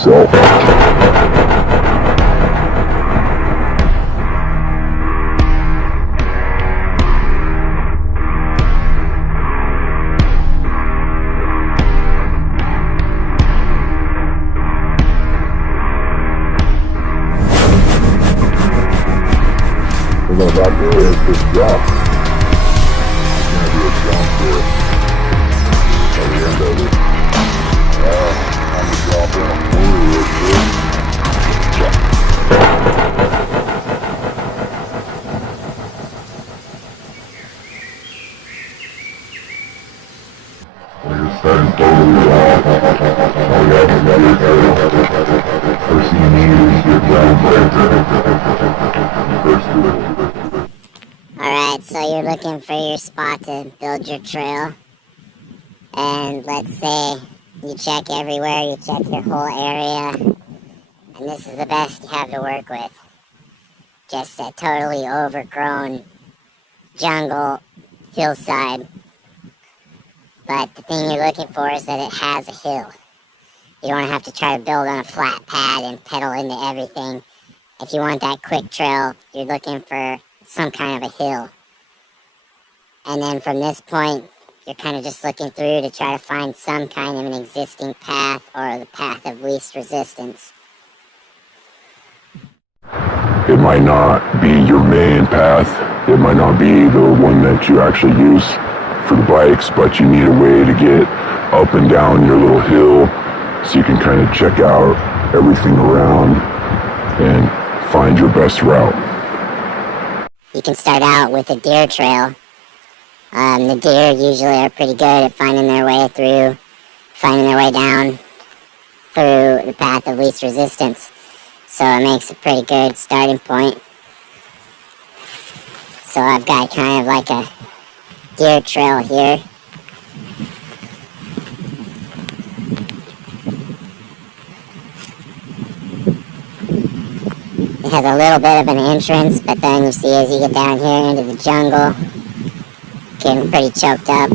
yourself. We're about to hit this drop. It's gonna be a jump here by the end of it. I'm gonna drop in a fully real quick. We're starting totally off. All we have to do is first thing you need is your ground breaker. First do it. Alright, so you're looking for your spot to build your trail. And let's say you check everywhere, you check your whole area. And this is the best you have to work with. Just a totally overgrown jungle hillside. But the thing you're looking for is that it has a hill. You don't have to try to build on a flat pad and pedal into everything. If you want that quick trail, you're looking for some kind of a hill. And then from this point, you're kind of just looking through to try to find some kind of an existing path or the path of least resistance. It might not be your main path. It might not be the one that you actually use for the bikes, but you need a way to get up and down your little hill so you can kind of check out everything around and find your best route. You can start out with a deer trail. The deer usually are pretty good at finding their way down through the path of least resistance. So it makes a pretty good starting point. So I've got kind of like a deer trail here. It has a little bit of an entrance, but then you see as you get down here into the jungle, getting pretty choked up.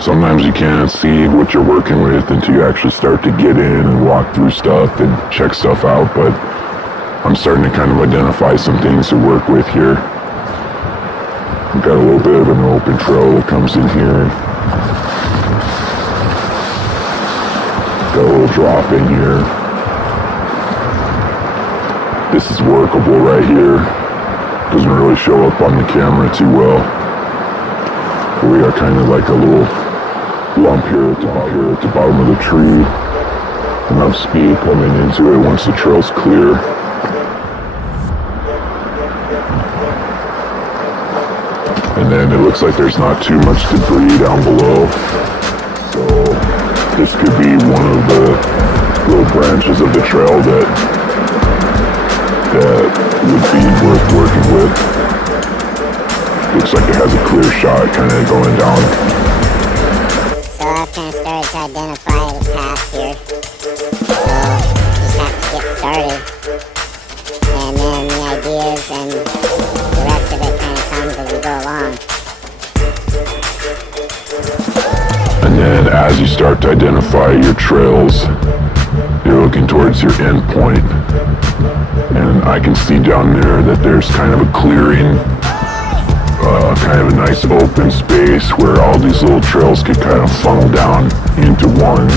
Sometimes you can't see what you're working with until you actually start to get in and walk through stuff and check stuff out, but I'm starting to kind of identify some things to work with here. We've got a little bit of an open trail that comes in here. Got a little drop in here. This is workable right here. Doesn't really show up on the camera too well. But we got kind of like a little lump here at the bottom of the tree. Enough speed coming into it once the trail's clear. And then it looks like there's not too much debris down below. So this could be one of the little branches of the trail that would be worth working with. Looks like it has a clear shot kind of going down. So I've kind of started to identify the path here. So just have to get started. And then the ideas and the rest of it kind of comes as we go along. And then as you start to identify your trails, you're looking towards your end point. And I can see down there that there's kind of a clearing, kind of a nice open space where all these little trails could kind of funnel down into one.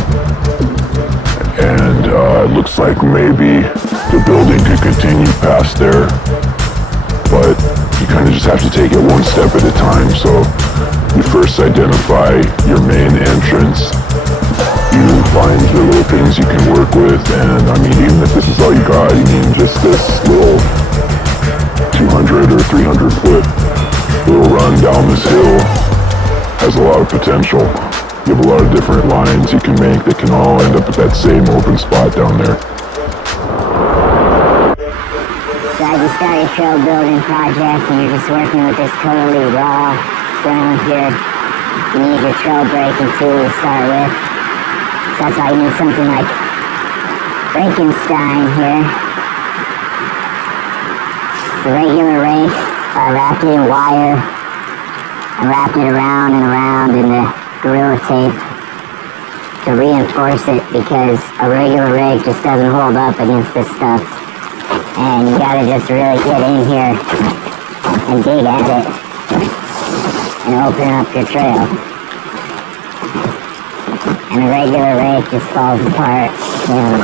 And it looks like maybe the building could continue past there, but you kind of just have to take it one step at a time. So you first identify your main entrance. You find the little things you can work with, and I mean, even if this is all you got, I mean, just this little 200 or 300 foot little run down this hill has a lot of potential. You have a lot of different lines you can make that can all end up at that same open spot down there. So as you start your trail building project and you're just working with this totally raw ground here, you need your trail breaking tool to start with. So that's why you need something like Frankenstein here. The regular rake, I wrapped it in wire and wrapped it around and around in the Gorilla Tape to reinforce it, because a regular rig just doesn't hold up against this stuff. And you gotta just really get in here and dig at it and open up your trail. And a regular rig just falls apart in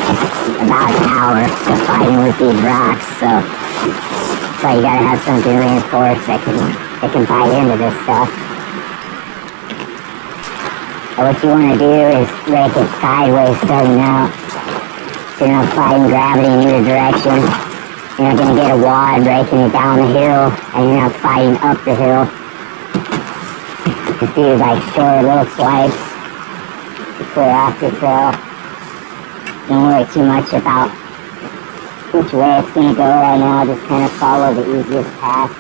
about an hour of fighting with these rocks. So you gotta have something reinforced that can bite into this stuff. So what you want to do is rake it sideways starting out, so you're not fighting gravity in either direction. You're not going to get a wad raking it down the hill, and you're not fighting up the hill. Just do like short little swipes to clear off your trail. Don't worry too much about which way it's going to go right now. Just kind of follow the easiest path.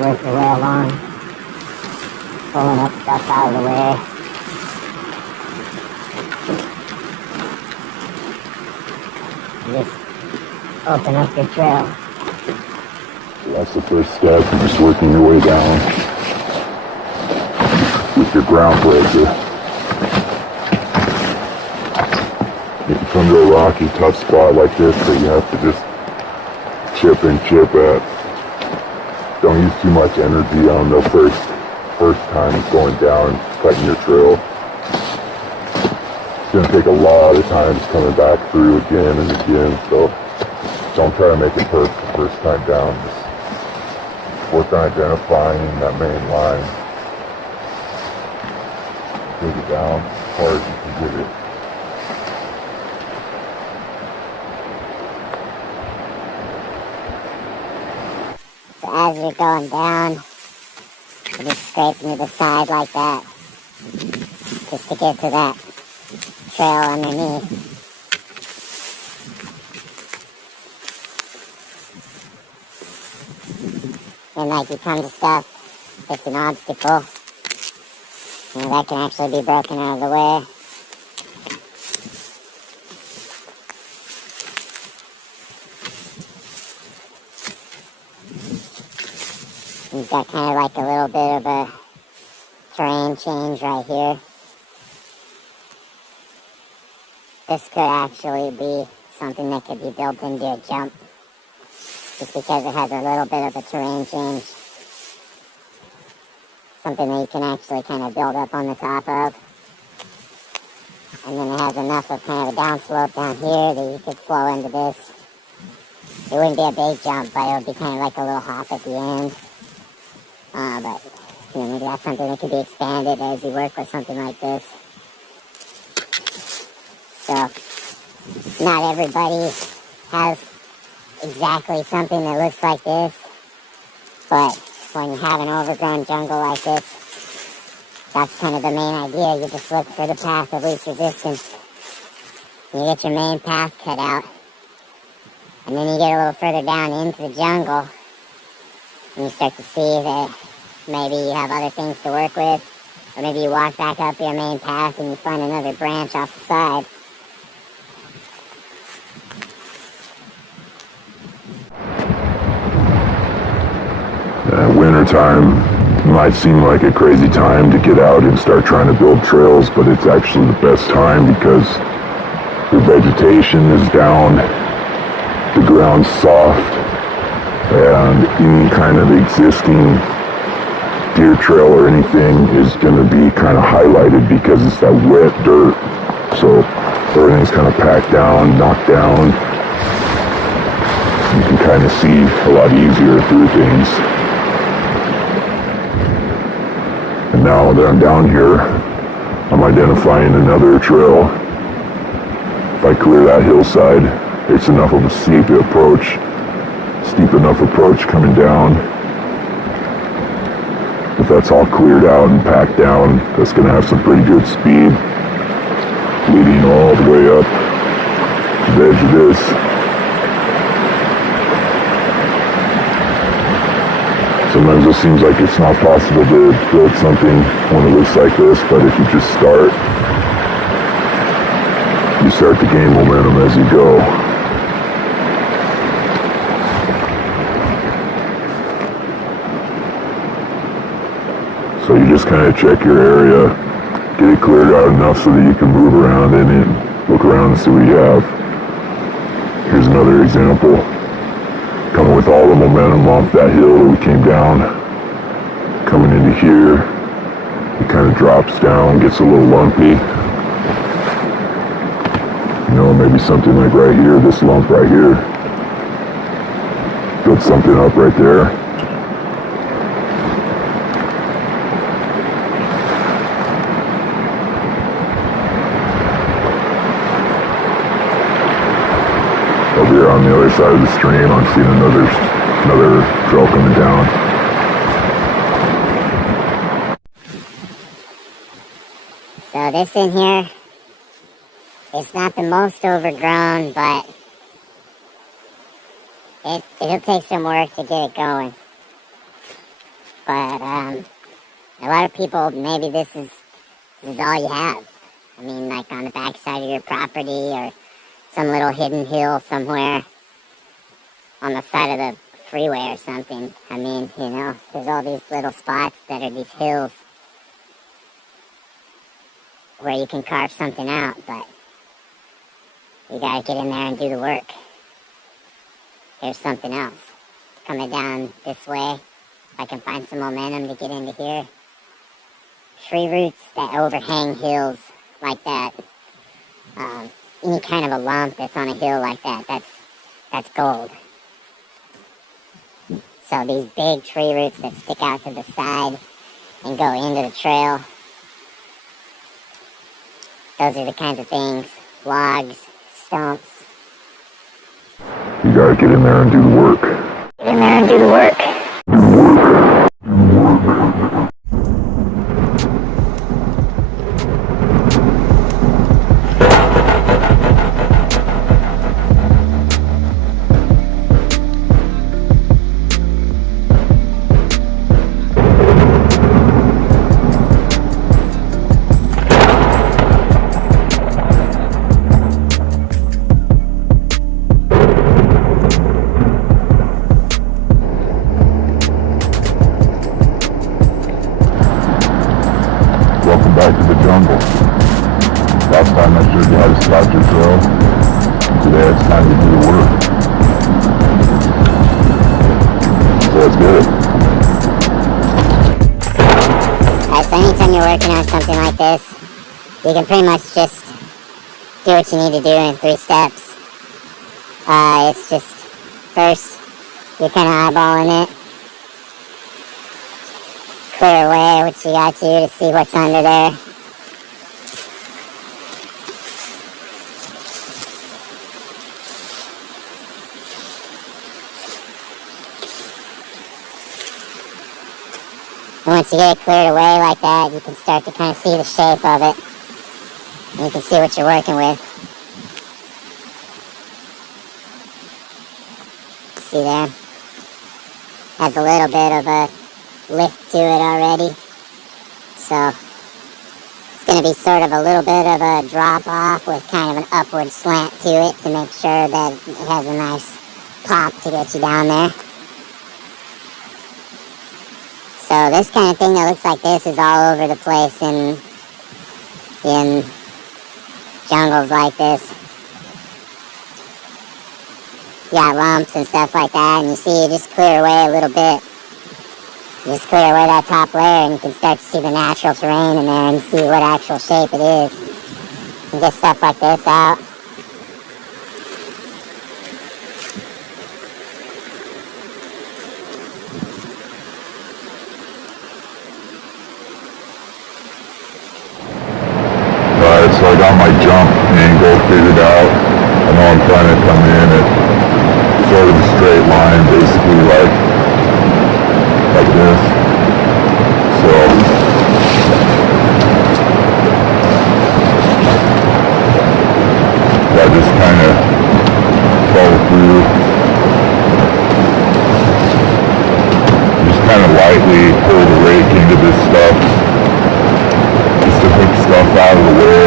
Work your way along, pulling up stuff out of the way. Just open up your trail. That's the first step. You're just working your way down with your ground breaker. If you come to a rocky, tough spot like this that you have to just chip and chip at, don't use too much energy on the first time going down, cutting your trail. It's going to take a lot of times coming back through again and again, so don't try to make it perfect the first time down. Just work on identifying that main line. Dig it down as far as you can get it. So as you're going down, you're just scraping to the side like that, just to get to that trail underneath. And like you come to stuff, it's an obstacle, that can actually be broken out of the way. You've got kind of like a little bit of a terrain change right here. This could actually be something that could be built into a jump, just because it has a little bit of a terrain change. Something that you can actually kind of build up on the top of. And then it has enough of kind of a downslope down here that you could flow into this. It wouldn't be a big jump, but it would be kind of like a little hop at the end. But maybe that's something that could be expanded as you work with something like this. So, not everybody has exactly something that looks like this, but when you have an overgrown jungle like this, that's kind of the main idea. You just look for the path of least resistance. You get your main path cut out, and then you get a little further down into the jungle, and you start to see that maybe you have other things to work with, or maybe you walk back up your main path and you find another branch off the side. Wintertime might seem like a crazy time to get out and start trying to build trails, but it's actually the best time because the vegetation is down, the ground's soft, and any kind of existing deer trail or anything is going to be kind of highlighted because it's that wet dirt. So everything's kind of packed down, knocked down. You can kind of see a lot easier through things. And now that I'm down here, I'm identifying another trail. If I clear that hillside, it's enough of a steep enough approach coming down. If that's all cleared out and packed down, that's going to have some pretty good speed, leading all the way up to the edge of this. Sometimes it seems like it's not possible to build something when it looks like this, but if you just start to gain momentum as you go. So you just kind of check your area, get it cleared out enough so that you can move around in it, look around and see what you have. Here's another example. Coming with all the momentum off that hill that we came down, coming into here, it kind of drops down, gets a little lumpy. You know, maybe something like right here, this lump right here. Build something up right there. Over here on the other side of the stream, I'm seeing another trail coming down. So this in here, it's not the most overgrown, but it'll take some work to get it going. But a lot of people, maybe this is all you have. I mean, like on the backside of your property or some little hidden hill somewhere on the side of the freeway or something. I mean, you know, there's all these little spots that are these hills where you can carve something out, but you gotta get in there and do the work. Here's something else. Coming down this way, if I can find some momentum to get into here. Tree roots that overhang hills like that. Any kind of a lump that's on a hill like that, that's gold. So these big tree roots that stick out to the side and go into the trail, those are the kinds of things, logs, stumps. You gotta get in there and do the work. Get in there and do the work. Welcome back to the jungle. Last time I showed you how to scout your trail. Today it's time to do the work. So let's get it. Alright, so anytime you're working on something like this, you can pretty much just do what you need to do in 3 steps. It's just, first, you're kind of eyeballing it. Clear away what you got to see what's under there. And once you get it cleared away like that, you can start to kind of see the shape of it. And you can see what you're working with. See there? Has a little bit of a lift to it already. So it's going to be sort of a little bit of a drop off with kind of an upward slant to it to make sure that it has a nice pop to get you down there. So this kind of thing that looks like this is all over the place in jungles like this. You got lumps and stuff like that, and you see you just clear away a little bit. Just clear away that top layer and you can start to see the natural terrain in there and see what actual shape it is. And get stuff like this out. Alright, so I got my jump angle figured out. I know I'm trying to come in at sort of a straight line, basically like this. So I just kind of follow through. Just kind of lightly pull the rake into this stuff, just to hook stuff out of the way.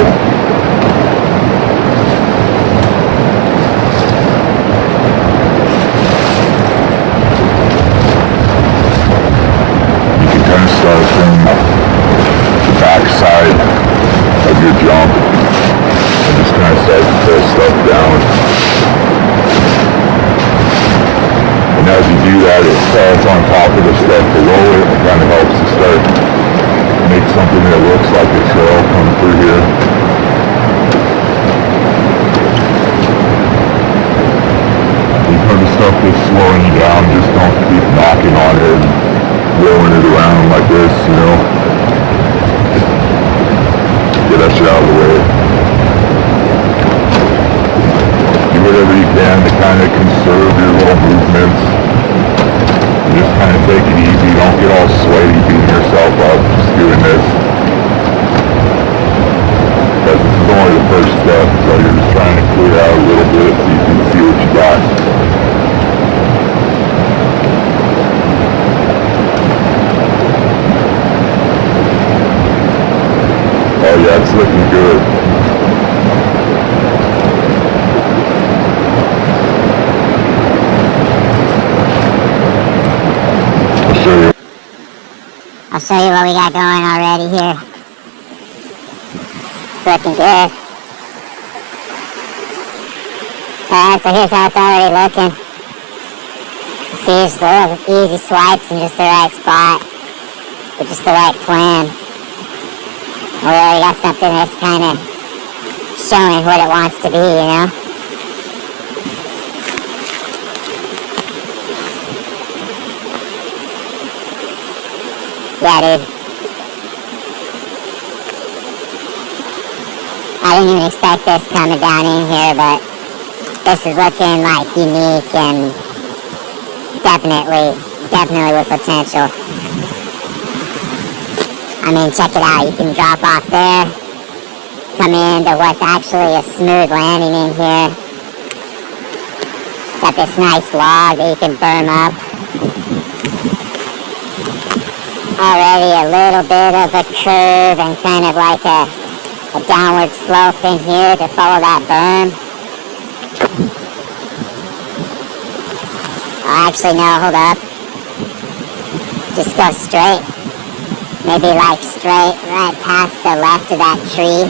Start from how it's on top of the stuff below it. It kind of helps to start make something that looks like a trail come through here. Because the stuff that's slowing you down, just don't keep knocking on it and rolling it around like this, you know. Get that shit out of the way. Do whatever you can to kind of conserve your little movements. Just kind of take it easy. Don't get all sweaty beating yourself up just doing this. Because this is only the first step, so you're just trying to clear out a little bit so you can see what you got. Oh yeah, it's looking good. I'll show you what we got going already here. It's looking good. Alright, so here's how it's already looking. See, just little easy swipes in just the right spot. With just the right plan. We already got something that's kind of showing what it wants to be, you know? Yeah, dude. I didn't even expect this coming down in here, but this is looking like unique and definitely with potential. I mean, check it out. You can drop off there, come into what's actually a smooth landing in here. Got this nice log that you can berm up. Already a little bit of a curve and kind of like a downward slope in here to follow that berm. Oh, actually, no, hold up. Just go straight. Maybe like straight right past the left of that tree.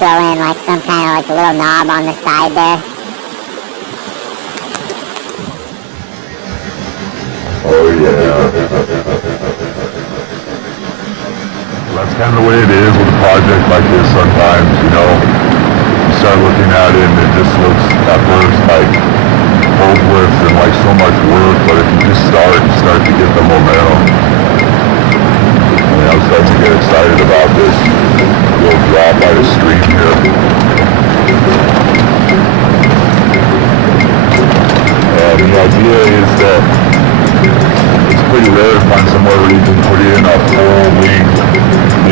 Throw in like some kind of like a little knob on the side there. Oh yeah. That's kind of the way it is with a project like this sometimes, you know. You start looking at it and it just looks at first like hopeless and like so much work, but if you just start to get the momentum. I mean, I'm starting to get excited about this little drop by the stream here. And the idea is that it's pretty rare to find somewhere where you can put in a full length,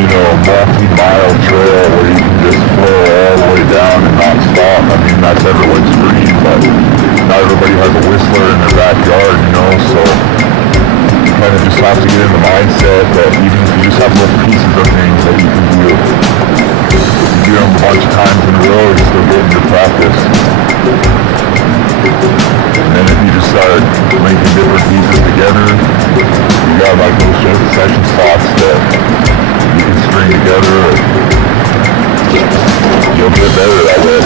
you know, multi-mile trail where you can just flow all the way down and not stop. I mean, that's everyone's dream, but not everybody has a whistler in their backyard, you know, so you kind of just have to get in the mindset that even if you just have little pieces of things that you can do, if you do them a bunch of times in a row, you're still getting your practice. And then if you just start linking different pieces together, you got like those session spots that you can string together, and you'll get better that way.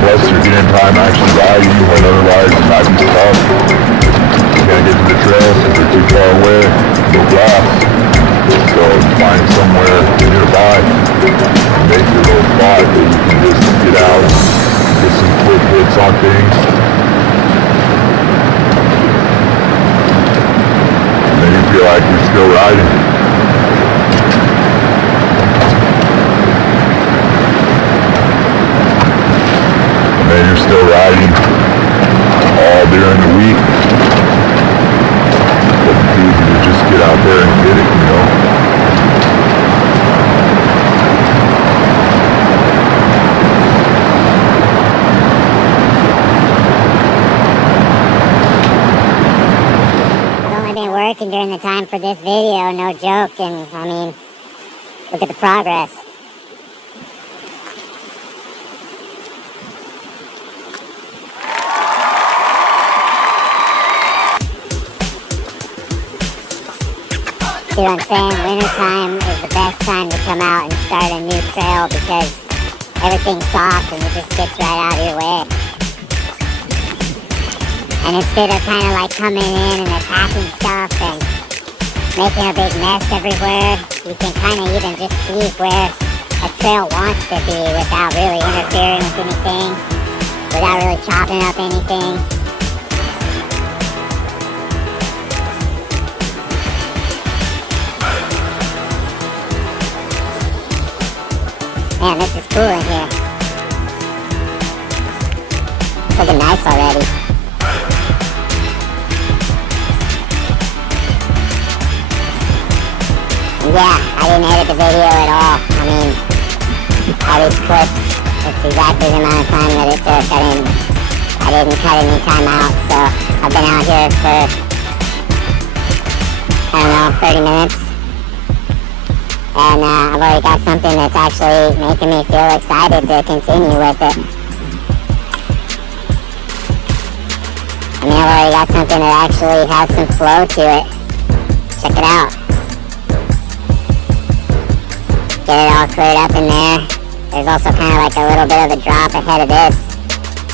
Plus you're getting time actually riding when otherwise it might be tough. You can't get to the trails if they're too far away, no grass. So find somewhere nearby and make your little spot that you can just get out, get some quick hits on things. And then you feel like you're still riding. And then you're still riding all during the week. But it's easy to just get out there and get it, you know. Working during the time for this video, no joke, and I mean, look at the progress. See what I'm saying? Wintertime is the best time to come out and start a new trail because everything's soft and it just gets right out of your way. And instead of kind of like coming in and attacking stuff and making a big mess everywhere, you can kind of even just see where a trail wants to be without really interfering with anything, without really chopping up anything. Man, this is cool in here. It's looking nice already. Yeah, I didn't edit the video at all. I mean, all these clips, it's exactly the amount of time that it took. I didn't cut any time out, so I've been out here for, I don't know, 30 minutes. And I've already got something that's actually making me feel excited to continue with it. I mean, I've already got something that actually has some flow to it. Check it out. Get it all cleared up in there. There's also kind of like a little bit of a drop ahead of this,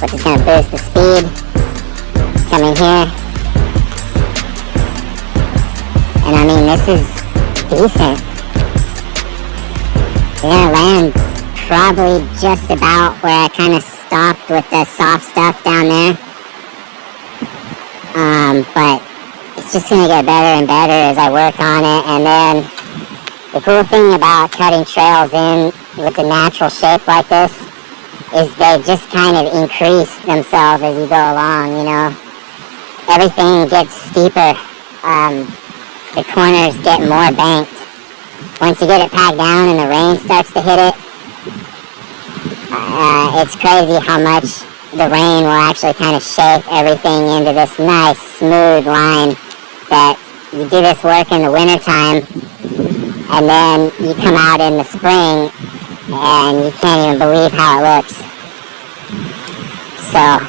which is going to boost the speed. Coming here. And I mean, this is decent. You're going to land probably just about where I kind of stopped with the soft stuff down there. But it's just going to get better and better as I work on it. And then the cool thing about cutting trails in with a natural shape like this is they just kind of increase themselves as you go along, you know. Everything gets steeper. The corners get more banked. Once you get it packed down and the rain starts to hit it, it's crazy how much the rain will actually kind of shape everything into this nice smooth line that you do this work in the wintertime and then you come out in the spring and you can't even believe how it looks. So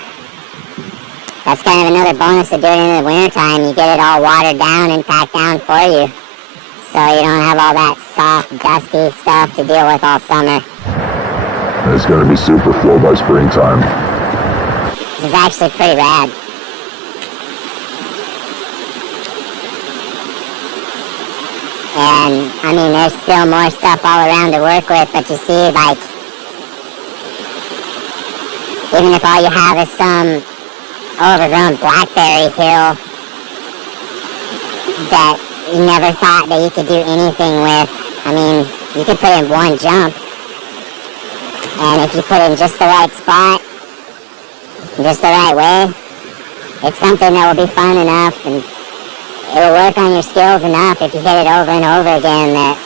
that's kind of another bonus of doing it in the wintertime. You get it all watered down and packed down for you, so you don't have all that soft, dusty stuff to deal with all summer. It's going to be super flow by springtime. This is actually pretty rad. And, I mean, there's still more stuff all around to work with, but you see, like, even if all you have is some overgrown blackberry hill that you never thought that you could do anything with, I mean, you could put in one jump, and if you put in just the right spot, just the right way, it's something that will be fun enough, and it will work on your skills enough if you hit it over and over again that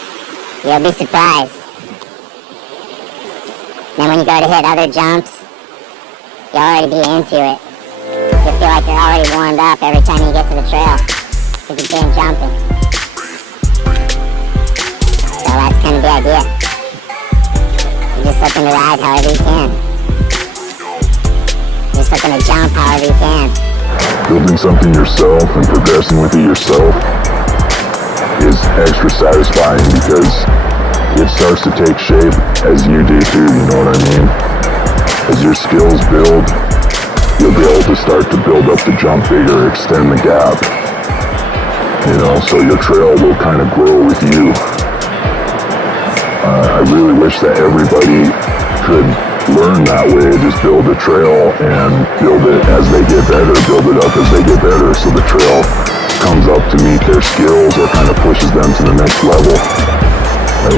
you'll be surprised. Then when you go to hit other jumps, you'll already be into it. You'll feel like you're already warmed up every time you get to the trail, because you've been jumping. So that's kind of the idea. You're just looking to ride however you can. You're just looking to jump however you can. Building something yourself and progressing with it yourself is extra satisfying because it starts to take shape as you do too, you know what I mean? As your skills build, you'll be able to start to build up the jump bigger, extend the gap, you know, so your trail will kind of grow with you. I really wish that everybody could learn that way, just build a trail and build it as they get better, build it up as they get better, so the trail comes up to meet their skills or kind of pushes them to the next level.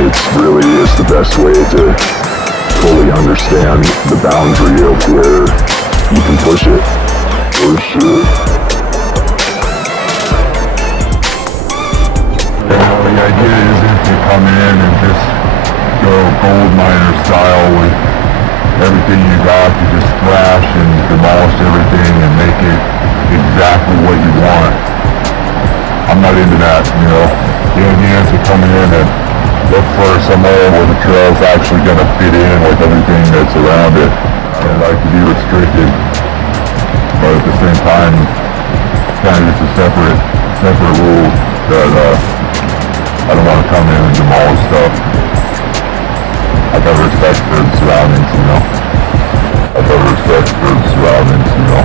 It's really is the best way to fully understand the boundary of where you can push it. For sure. The idea isn't to come in and just go gold miner style with everything you got to just thrash and demolish everything and make it exactly what you want. I'm not into that, you know. The idea is to come in and look for somewhere where the trail's actually going to fit in with everything that's around it. I like to be restricted, but at the same time, kind of just a separate rule that I don't want to come in and demolish stuff. I've got respect for the surroundings, you know. I've got respect for the surroundings, you know.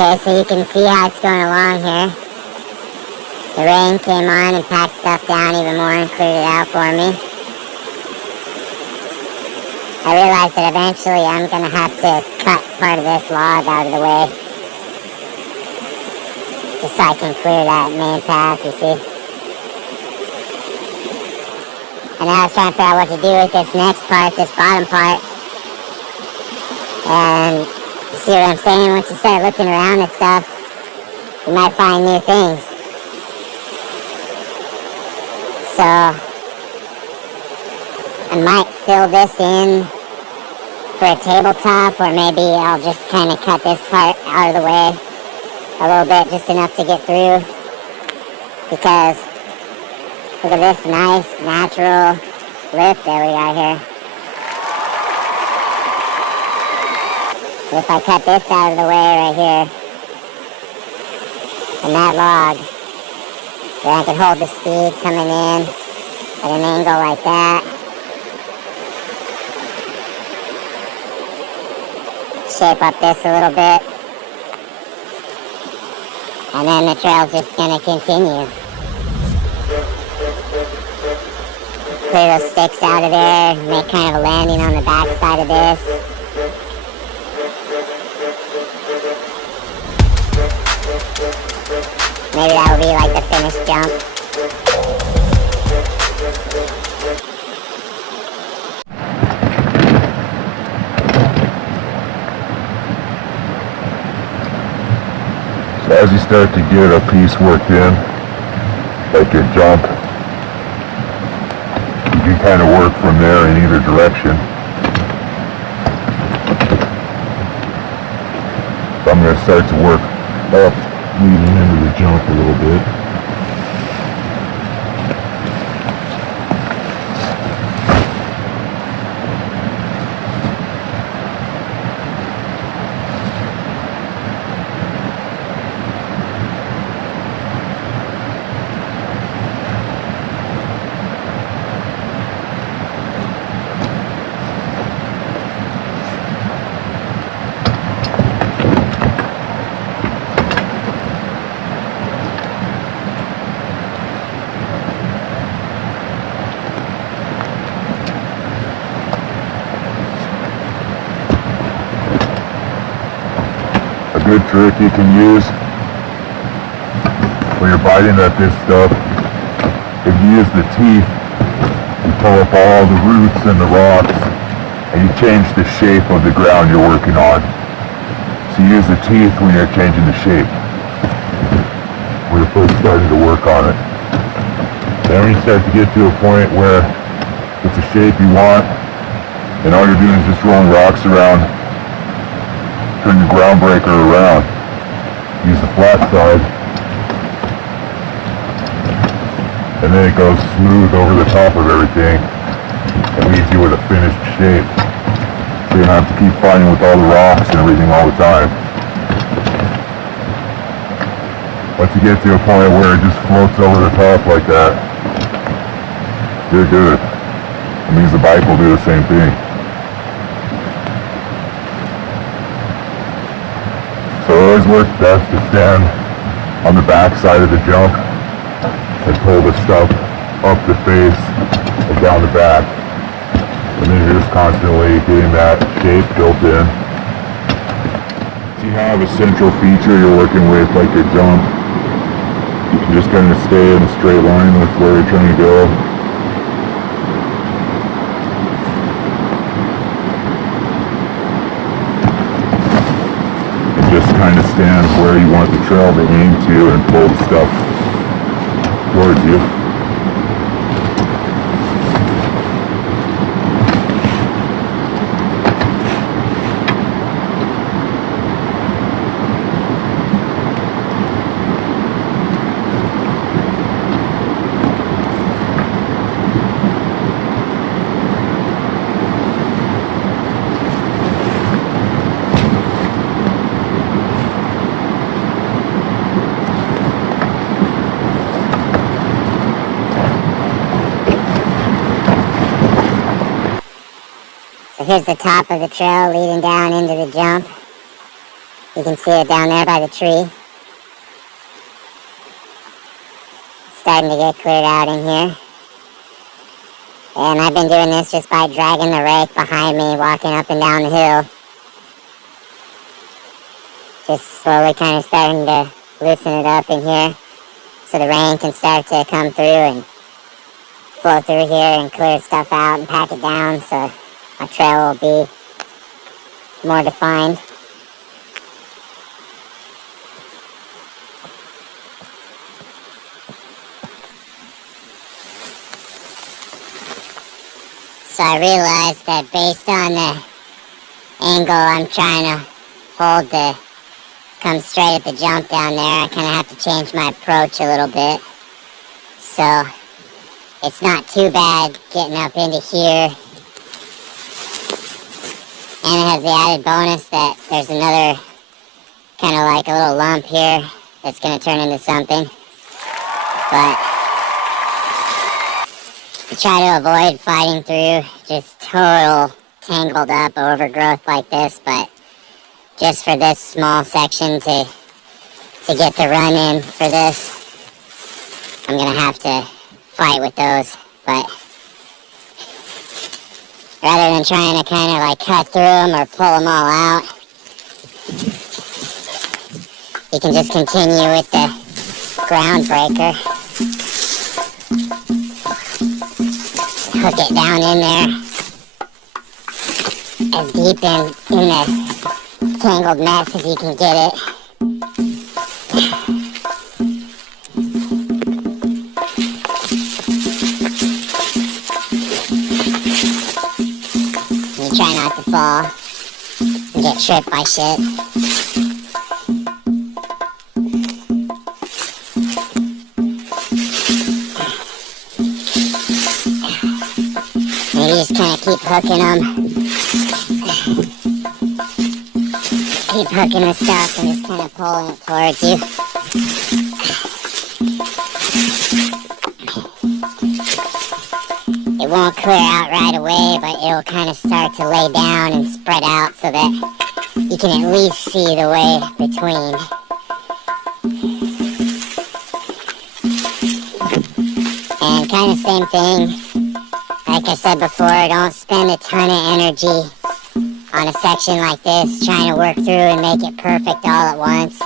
Okay, so you can see how it's going along here. The rain came on and packed stuff down even more and cleared it out for me. I realized that eventually I'm going to have to cut part of this log out of the way. Just so I can clear that main path, you see. And now I was trying to figure out what to do with this next part, this bottom part. And you see what I'm saying? Once you start looking around at stuff, you might find new things. So, I might fill this in for a tabletop, or maybe I'll just kind of cut this part out of the way a little bit, just enough to get through. Because, look at this nice, natural lift that we got here. If I cut this out of the way right here, and that log, then I can hold the speed coming in at an angle like that. Shape up this a little bit. And then the trail's just gonna continue. Clear those sticks out of there, make kind of a landing on the back side of this. Maybe that will be like the finished jump. So as you start to get a piece worked in, like your jump, you can kind of work from there in either direction. So I'm going to start to work up, leading into the jump a little bit. Good trick you can use when you're biting at this stuff. If you use the teeth, you pull up all the roots and the rocks, and you change the shape of the ground you're working on. So you use the teeth when you're changing the shape, when you're first starting to work on it. Then when you start to get to a point where it's a shape you want, and all you're doing is just rolling rocks around, turn your ground breaker around, use the flat side, and then it goes smooth over the top of everything and leaves you with a finished shape. So you don't have to keep fighting with all the rocks and everything all the time. Once you get to a point where it just floats over the top like that, you're good. It means the bike will do the same thing. So it always works best to stand on the back side of the jump and pull the stuff up the face and down the back. And then you're just constantly getting that shape built in. If you have a central feature you're working with, like your jump, you can just kind of stay in a straight line with where you're trying to go. Just kind of stand where you want the trail to aim to and pull the stuff towards you. So here's the top of the trail leading down into the jump. You can see it down there by the tree. It's starting to get cleared out in here. And I've been doing this just by dragging the rake behind me, walking up and down the hill. Just slowly kind of starting to loosen it up in here so the rain can start to come through and flow through here and clear stuff out and pack it down so my trail will be more defined. So I realized that based on the angle I'm trying to hold to come straight at the jump down there, I kind of have to change my approach a little bit. So it's not too bad getting up into here. And it has the added bonus that there's another kind of like a little lump here that's going to turn into something. But I try to avoid fighting through just total tangled up overgrowth like this, but just for this small section to get the run in for this, I'm going to have to fight with those. But rather than trying to kind of like cut through them or pull them all out, you can just continue with the ground breaker. Hook it down in there as deep in the tangled mess as you can get it. You try not to fall and get tripped by shit. Maybe just kind of keep hooking them. Keep hooking the stuff and just kind of pulling it towards you. It won't clear out right away, but it'll kind of start to lay down and spread out so that you can at least see the way between. And kind of same thing. Like I said before, don't spend a ton of energy on a section like this trying to work through and make it perfect all at once.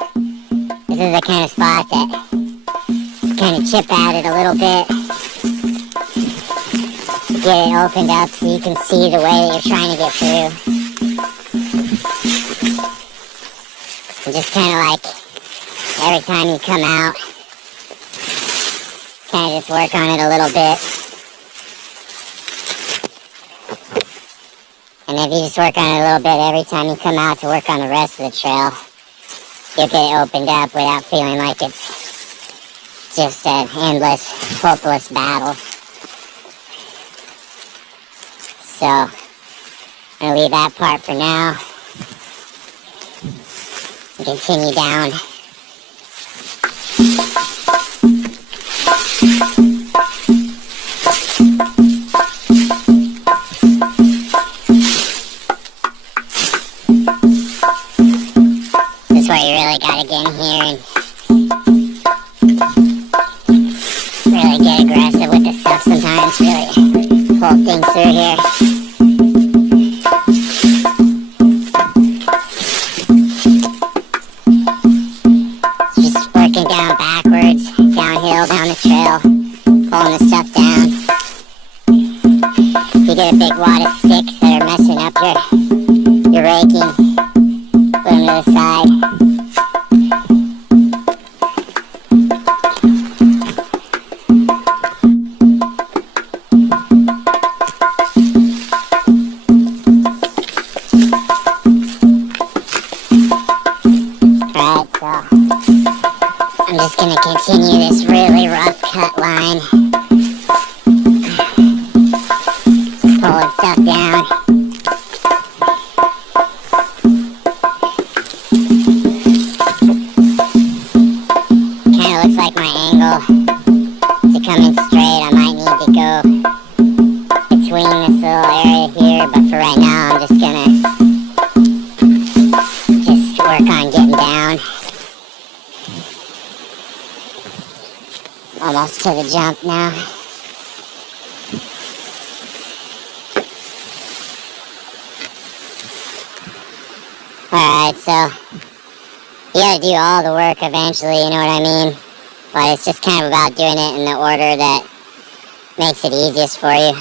This is the kind of spot that you kind of chip at it a little bit to get it opened up so you can see the way that you're trying to get through. And just kind of like every time you come out, kind of just work on it a little bit. And if you just work on it a little bit every time you come out to work on the rest of the trail, you'll get it opened up without feeling like it's just an endless, hopeless battle. So, I'm going to leave that part for now and continue down. This is where you really gotta get in here and really get aggressive with the stuff sometimes, really pull things through here. Just working down backwards, downhill, down the trail, pulling the stuff down. If you get a big wad of sticks that are messing up your raking, put them to the side. Alright, so I'm just going to continue this really rough cut line. Just pulling stuff down. Looks like my angle to come in straight, I might need to go between this little area here, but for right now I'm just gonna work on getting to the jump now. Alright, so you gotta do all the work eventually, you know what I mean? But it's just kind of about doing it in the order that makes it easiest for you.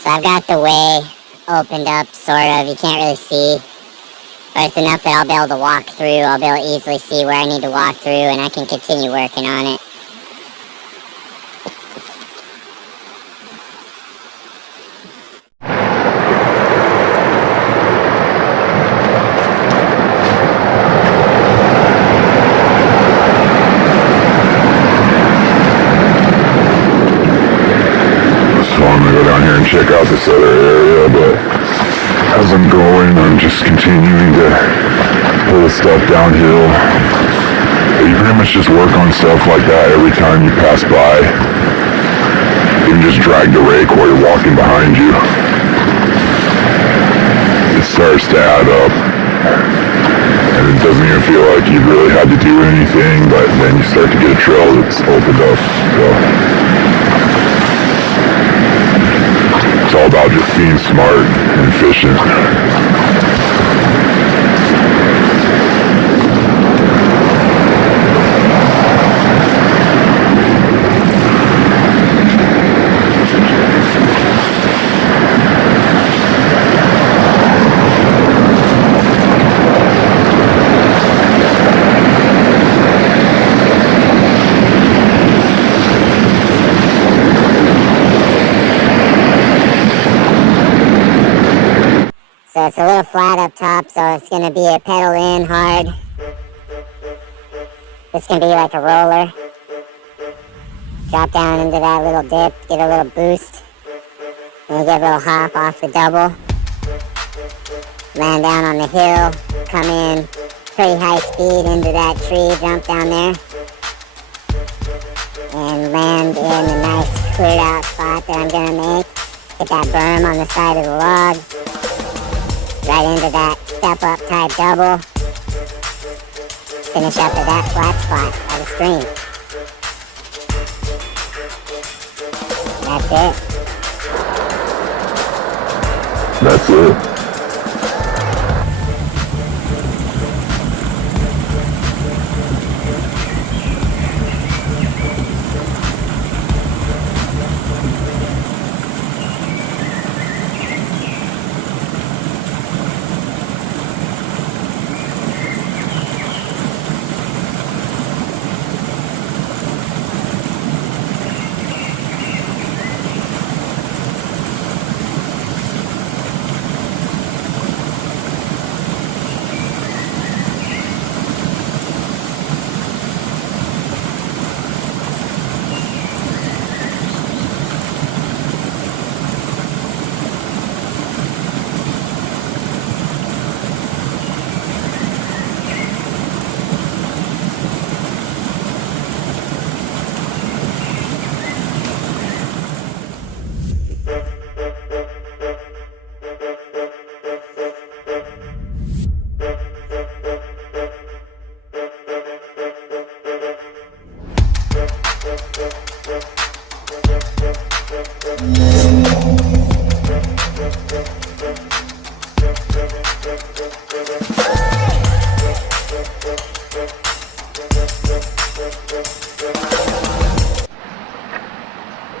So I've got the way opened up, sort of. You can't really see. But it's enough that I'll be able to walk through. I'll be able to easily see where I need to walk through, and I can continue working on it. Check out this other area, but as I'm going, I'm just continuing to pull the stuff downhill. But you pretty much just work on stuff like that every time you pass by. You can just drag the rake while you're walking behind you. It starts to add up. And it doesn't even feel like you've really had to do anything, but then you start to get a trail that's opened up. So it's all about just being smart and efficient. So it's a little flat up top, so it's going to be a pedal in hard. This can be like a roller. Drop down into that little dip, get a little boost. And you get a little hop off the double. Land down on the hill, come in pretty high speed into that tree, jump down there. And land in a nice cleared out spot that I'm going to make. Get that berm on the side of the log. Right into that step-up type double. Finish up at that flat spot by the stream. That's it. That's it.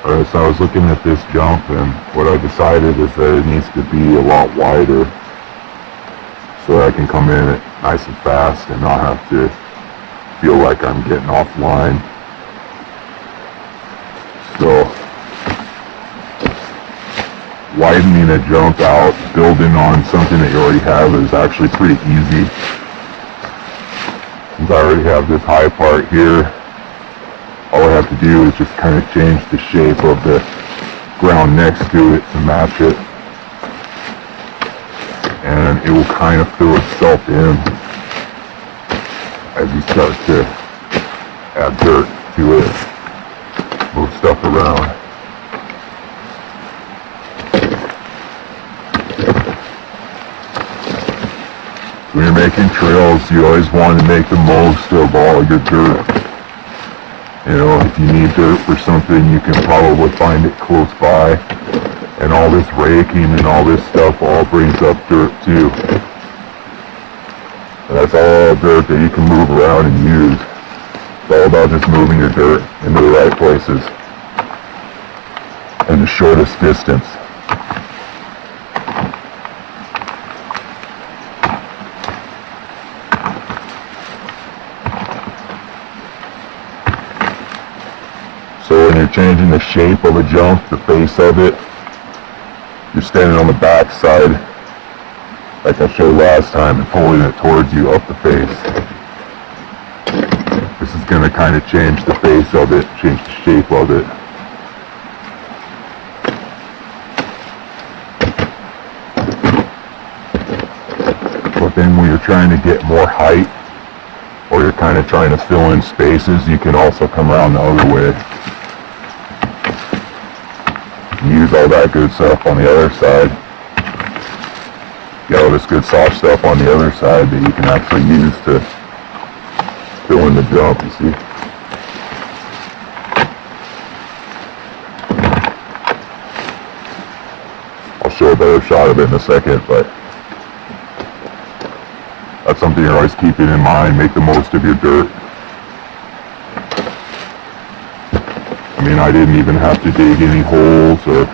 Alright, so I was looking at this jump, and what I decided is that it needs to be a lot wider so that I can come in it nice and fast and not have to feel like I'm getting offline. So widening a jump out, building on something that you already have is actually pretty easy. Since I already have this high part here, all I have to do is just kind of change the shape of the ground next to it to match it. And it will kind of fill itself in as you start to add dirt to it, move stuff around. When you're making trails, you always want to make the most of all your dirt. You know, if you need dirt for something, you can probably find it close by. And all this raking and all this stuff all brings up dirt too. And that's all dirt that you can move around and use. It's all about just moving your dirt into the right places and the shortest distance. So when you're changing the shape of a jump, the face of it, you're standing on the back side, like I showed last time, and pulling it towards you up the face. This is going to kind of change the face of it, change the shape of it. But then when you're trying to get more height, or you're kind of trying to fill in spaces, you can also come around the other way. Use all that good stuff on the other side. Get all this good soft stuff on the other side that you can actually use to fill in the jump, you see. I'll show a better shot of it in a second, but that's something you're always keeping in mind. Make the most of your dirt. I mean, I didn't even have to dig any holes or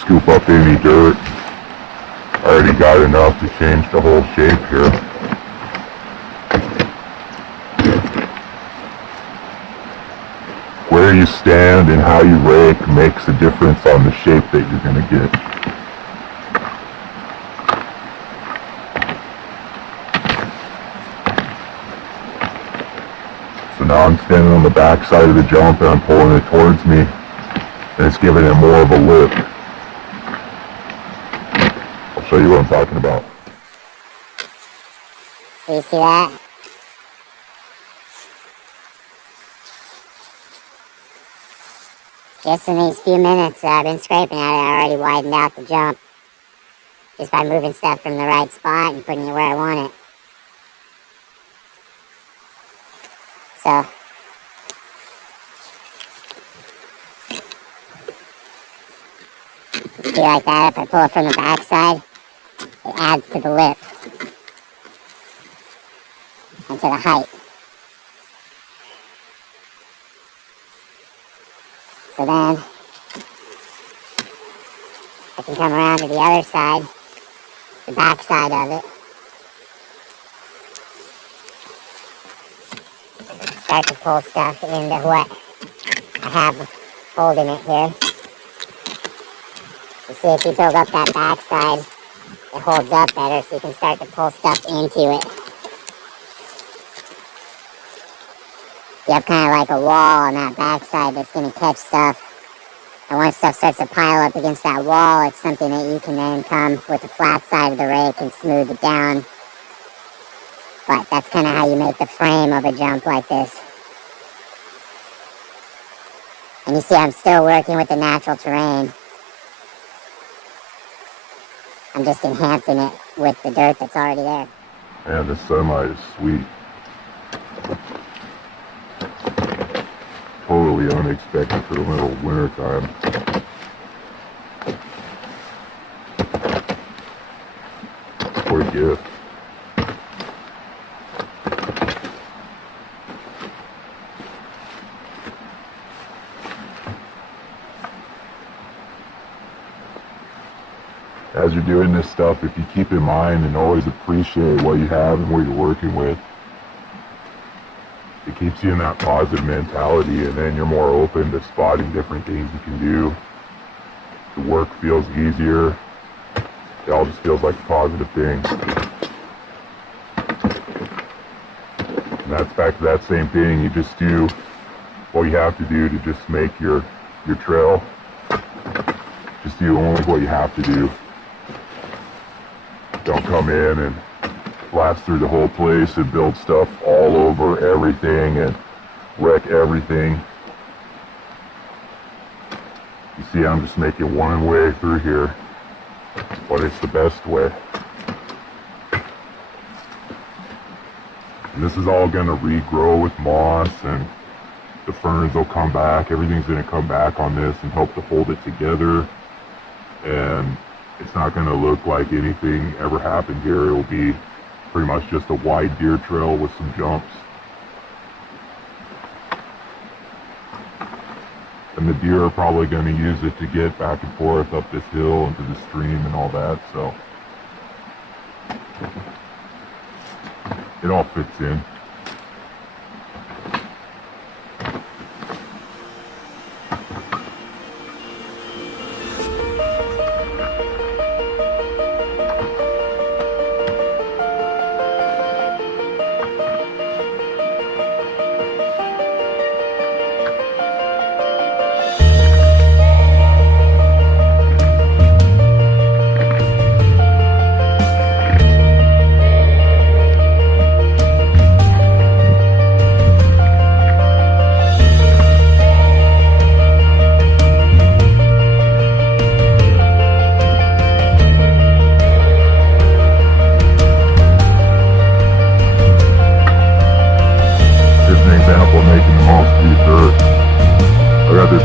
scoop up any dirt. I already got enough to change the whole shape here. Where you stand and how you rake makes a difference on the shape that you're going to get. So now I'm standing on the back side of the jump and I'm pulling it towards me, and it's giving it more of a lip. I'll show you what I'm talking about. Do you see that? Just in these few minutes that I've been scraping at it, I already widened out the jump. Just by moving stuff from the right spot and putting it where I want it. So, see like that, if I pull it from the back side, it adds to the lip and to the height. So then, I can come around to the other side, the back side of it. Start to pull stuff into what I have holding it here. You see, if you build up that back side, it holds up better, so you can start to pull stuff into it. You have kind of like a wall on that back side that's going to catch stuff. And once stuff starts to pile up against that wall, it's something that you can then come with the flat side of the rake and smooth it down. But that's kind of how you make the frame of a jump like this. And you see I'm still working with the natural terrain. I'm just enhancing it with the dirt that's already there. Man, this sunlight is sweet. Totally unexpected for the middle of winter time. It's quite a gift. As you're doing this stuff, if you keep in mind and always appreciate what you have and what you're working with, it keeps you in that positive mentality, and then you're more open to spotting different things you can do. The work feels easier. It all just feels like a positive thing. And that's back to that same thing. You just do what you have to do to just make your trail. Just do only what you have to do. Don't come in and blast through the whole place and build stuff all over everything and wreck everything. You see, I'm just making one way through here, but it's the best way. And this is all going to regrow with moss and the ferns will come back. Everything's going to come back on this and help to hold it together. And it's not going to look like anything ever happened here. It will be pretty much just a wide deer trail with some jumps. And the deer are probably going to use it to get back and forth up this hill into the stream and all that, so it all fits in.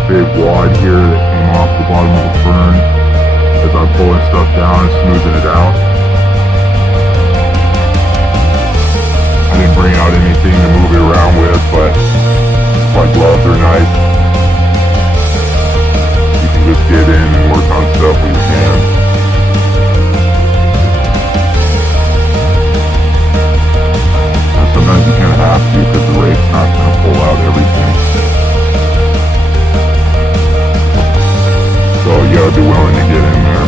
Big wad here that came off the bottom of the fern as I'm pulling stuff down and smoothing it out. I didn't bring out anything to move it around with, but my gloves are nice. You can just get in and work on stuff with your hands. And sometimes you kind of have to because the rake's not going to pull out everything. So you gotta be willing to get in there.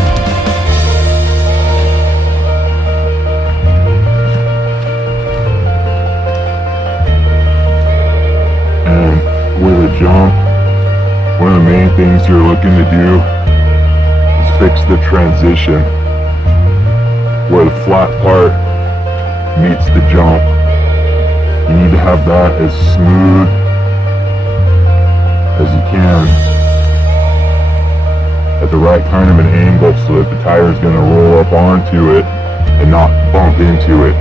And with a jump, one of the main things you're looking to do is fix the transition where the flat part meets the jump. You need to have that as smooth as you can at the right kind of an angle so that the tire is going to roll up onto it and not bump into it.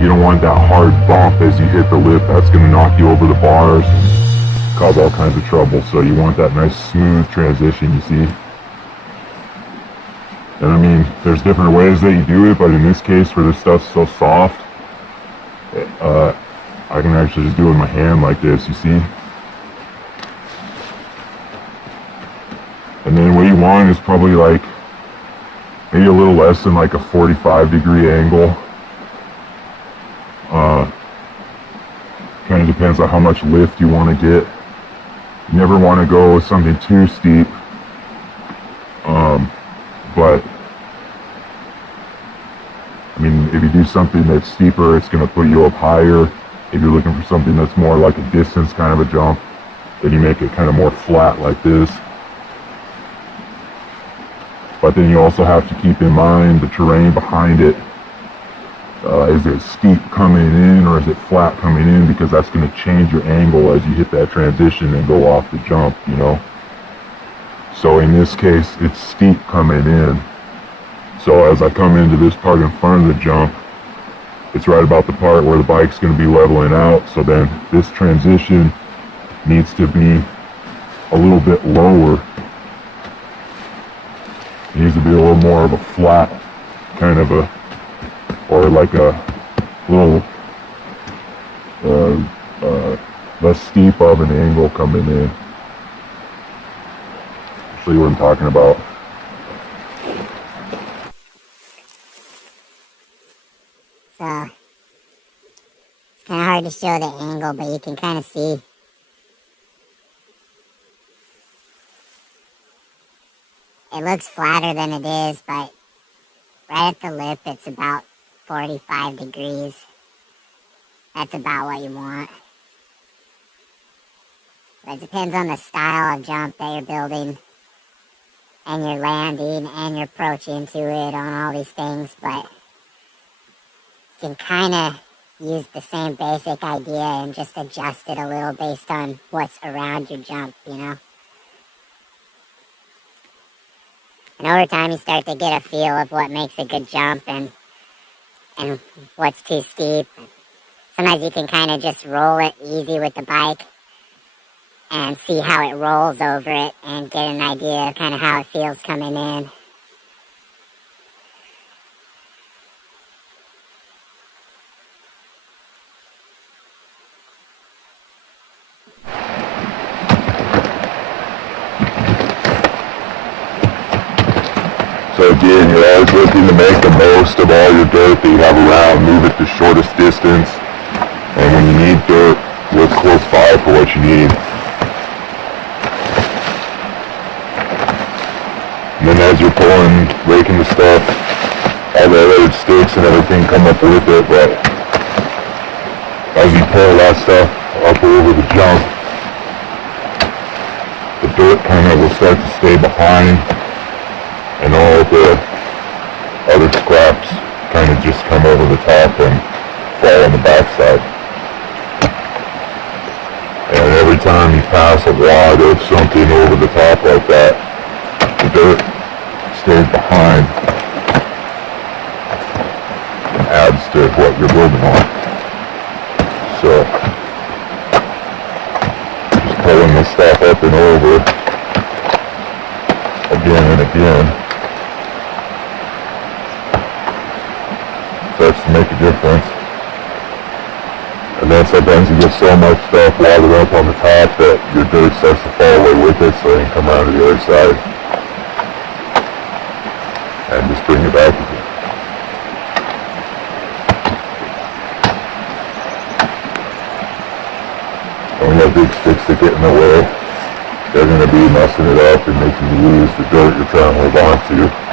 You don't want that hard bump as you hit the lip. That's going to knock you over the bars and cause all kinds of trouble. So you want that nice smooth transition, you see. And I mean, there's different ways that you do it, but in this case, where this stuff's so soft, I can actually just do it with my hand like this, you see. And then what you want is probably like maybe a little less than like a 45-degree angle. Kind of depends on how much lift you want to get. You never want to go with something too steep. But I mean, if you do something that's steeper, it's going to put you up higher. If you're looking for something that's more like a distance kind of a jump, then you make it kind of more flat like this. But then you also have to keep in mind the terrain behind it. Is it steep coming in or is it flat coming in? Because that's going to change your angle as you hit that transition and go off the jump, you know. So in this case, it's steep coming in. So as I come into this part in front of the jump, it's right about the part where the bike's going to be leveling out. So then this transition needs to be a little bit lower. It needs to be a little more of a flat kind of a, or like a little less steep of an angle coming in. I'll show you what I'm talking about. So, it's kind of hard to show the angle, but you can kind of see. It looks flatter than it is, but right at the lip, it's about 45 degrees. That's about what you want. But it depends on the style of jump that you're building and your landing and your approach into it on all these things, but you can kind of use the same basic idea and just adjust it a little based on what's around your jump, you know? And over time, you start to get a feel of what makes a good jump and what's too steep. Sometimes you can kind of just roll it easy with the bike and see how it rolls over it and get an idea of kind of how it feels coming in. So again, you're always looking to make the most of all your dirt that you have around, move it the shortest distance, and when you need dirt, look close by for what you need. And then as you're pulling, raking the stuff, all the other sticks and everything come up with it, but as you pull that stuff up over the jump, the dirt kind of will start to stay behind, and all the other scraps kind of just come over the top and fall on the backside. And every time you pass a wad of something over the top like that, the dirt stays behind and adds to what you're building on. So, just pulling this stuff up and over again and again starts to make a difference. And then sometimes you get so much stuff wadded up on the top that your dirt starts to fall away with it, so you can come around to the other side and just bring it back again. When you have big sticks that get in the way, they're going to be messing it up and making you lose the dirt you're trying to hold on to.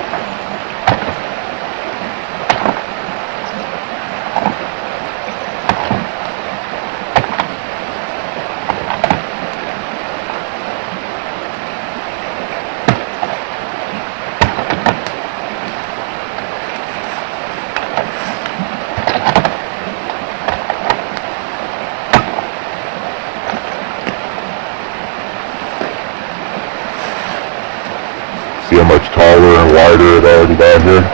See how much taller and wider it already got here?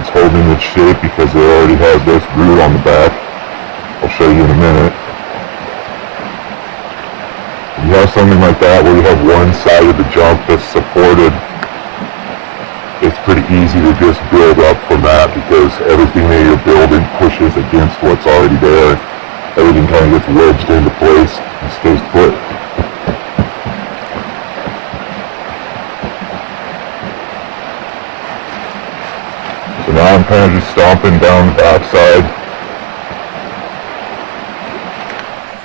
It's holding its shape because it already has this root on the back. I'll show you in a minute. When you have something like that where you have one side of the jump that's supported, it's pretty easy to just build up from that because everything that you're building pushes against what's already there. Everything kind of gets wedged into place and stays put. So now I'm kind of just stomping down the backside.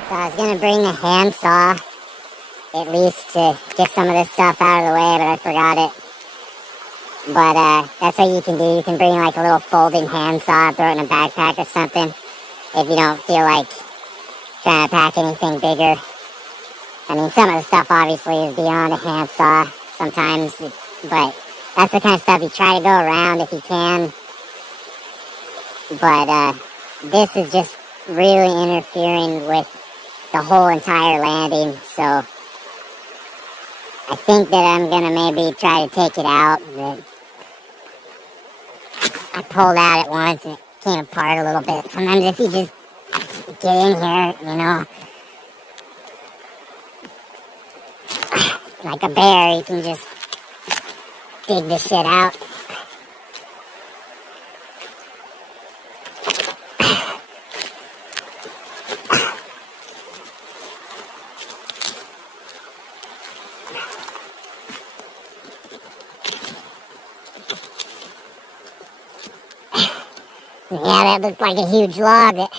So I was going to bring the handsaw at least to get some of this stuff out of the way, but I forgot it. But that's what you can do. You can bring like a little folding handsaw, throw it in a backpack or something if you don't feel like trying to pack anything bigger. I mean, some of the stuff obviously is beyond a handsaw sometimes, but that's the kind of stuff you try to go around if you can. But this is just really interfering with the whole entire landing, so I think that I'm going to maybe try to take it out. But I pulled out at once and it came apart a little bit. Sometimes if you just get in here, you know, like a bear, you can just dig the shit out. Yeah, that looked like a huge log that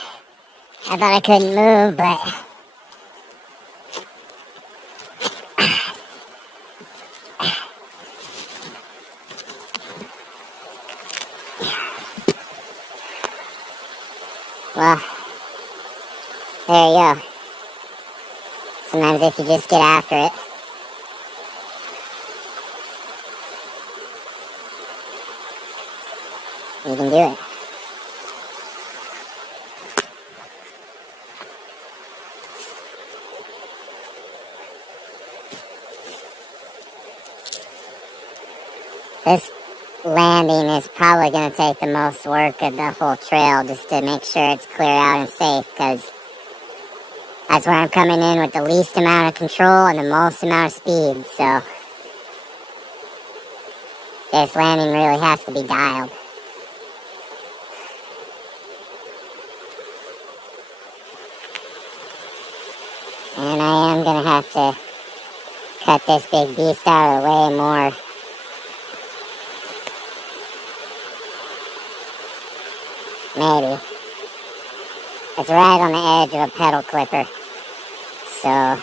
I thought I couldn't move, but well, there you go. Sometimes if you just get after it, you can do it. This landing is probably going to take the most work of the whole trail, just to make sure it's clear out and safe, because that's where I'm coming in with the least amount of control and the most amount of speed. So this landing really has to be dialed. And I am going to have to cut this big beast out of the way more. Maybe. It's right on the edge of a pedal clipper. So, I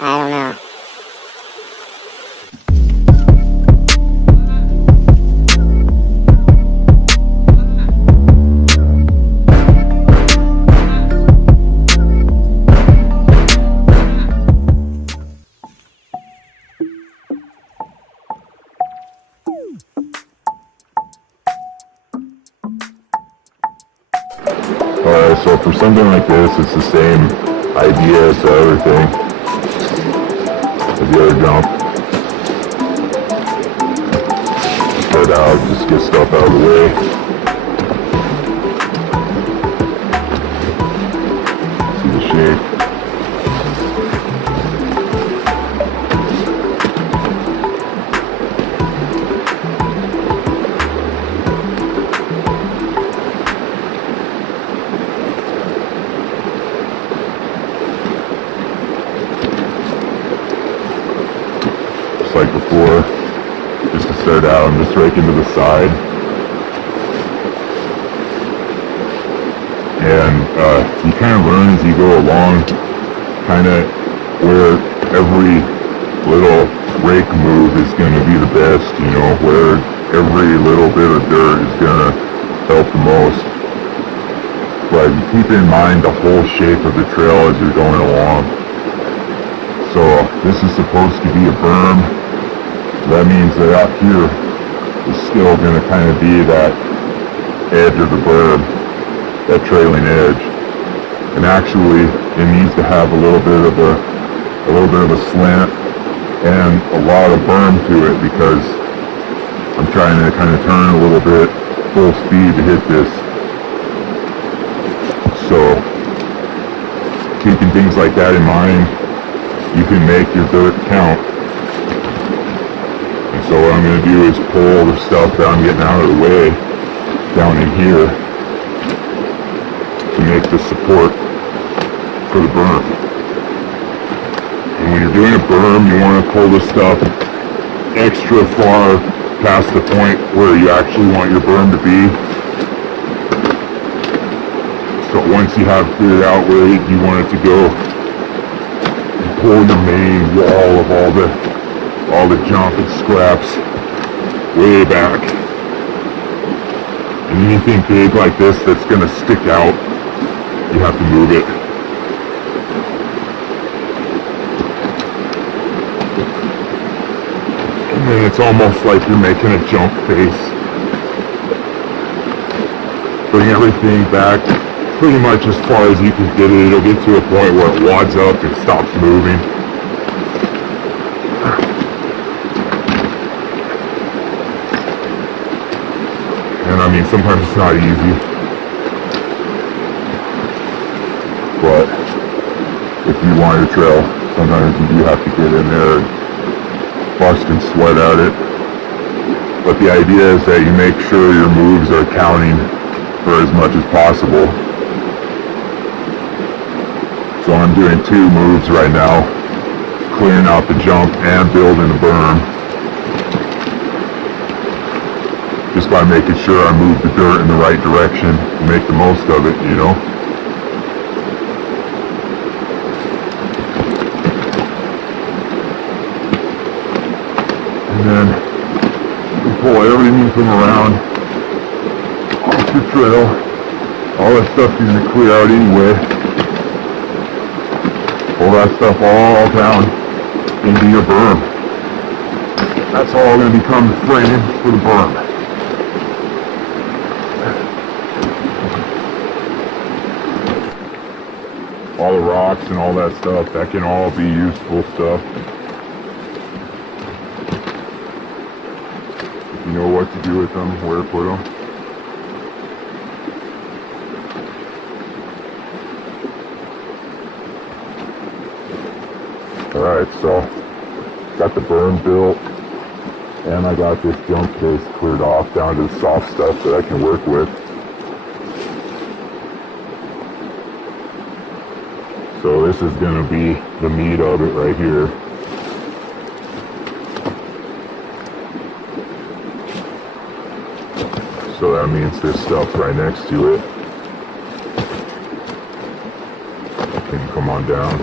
don't know. Alright, so for something like this, it's the same idea as the other thing, as the other jump. Start out, just get stuff out of the way. See the shape. Like before, just to start out, I'm just raking to the side, and you kind of learn as you go along, kind of where every little rake move is going to be the best, you know, where every little bit of dirt is going to help the most. But you keep in mind the whole shape of the trail as you're going along. So this is supposed to be a berm. That means that out here is still going to kind of be that edge of the berm, that trailing edge. And actually, it needs to have a little bit of a slant and a lot of berm to it, because I'm trying to kind of turn a little bit full speed to hit this. So, keeping things like that in mind, you can make your dirt count. So what I'm going to do is pull the stuff that I'm getting out of the way down in here to make the support for the berm. And when you're doing a berm, you want to pull the stuff extra far past the point where you actually want your berm to be. So once you have figured out where you want it to go, you pull your main wall of all the junk and scraps way back. And anything big like this that's going to stick out, you have to move it. And then it's almost like you're making a jump face. Bring everything back pretty much as far as you can get it. It'll get to a point where it wads up and stops moving. And I mean, sometimes it's not easy, but if you want your trail, sometimes you do have to get in there and bust and sweat at it. But the idea is that you make sure your moves are counting for as much as possible. So I'm doing 2 moves right now, clearing out the jump and building the berm. Just by making sure I move the dirt in the right direction and make the most of it, you know. And then you pull everything from around off the trail. All that stuff you're going to clear out anyway. Pull that stuff all down into your berm. That's all going to become the frame for the berm. All the rocks and all that stuff, that can all be useful stuff. If You know what to do with them, where to put them. Alright, so got the berm built, and I got this jump case cleared off down to the soft stuff that I can work with. So this is going to be the meat of it right here. So that means this stuff right next to it can come on down.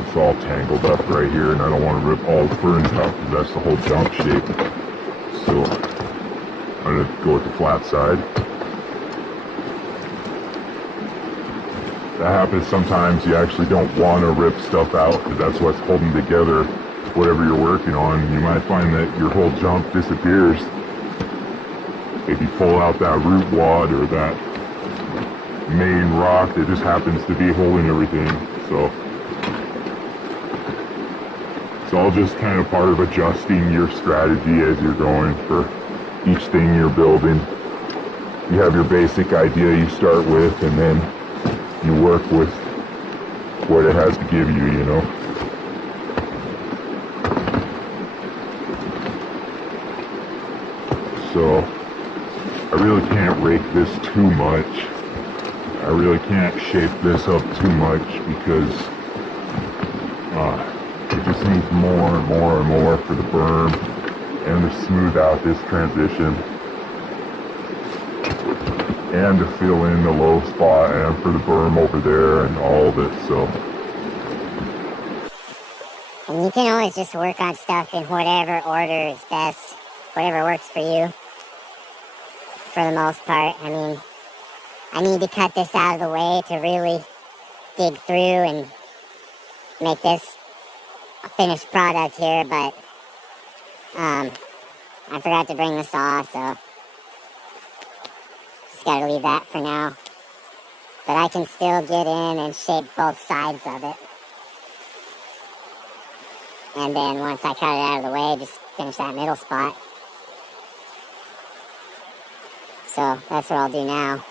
It's all tangled up right here, and I don't want to rip all the ferns out because that's the whole jump shape. So I'm going to go with the flat side. That happens sometimes. You actually don't want to rip stuff out because that's what's holding together whatever you're working on. You might find that your whole jump disappears if you pull out that root wad or that main rock that just happens to be holding everything. So it's all just kind of part of adjusting your strategy as you're going for each thing you're building. You have your basic idea you start with, and then you work with what it has to give you, you know. So I really can't rake this too much. I really can't shape this up too much because it just needs more and more and more for the berm and to smooth out this transition and to fill in the low spot and for the berm over there and all of it. So And you can always just work on stuff in whatever order is best, whatever works for you, for the most part. I mean, I need to cut this out of the way to really dig through and make this a finished product here, but I forgot to bring the saw, so just gotta leave that for now. But I can still get in and shape both sides of it. And then once I cut it out of the way, just finish that middle spot. So that's what I'll do now.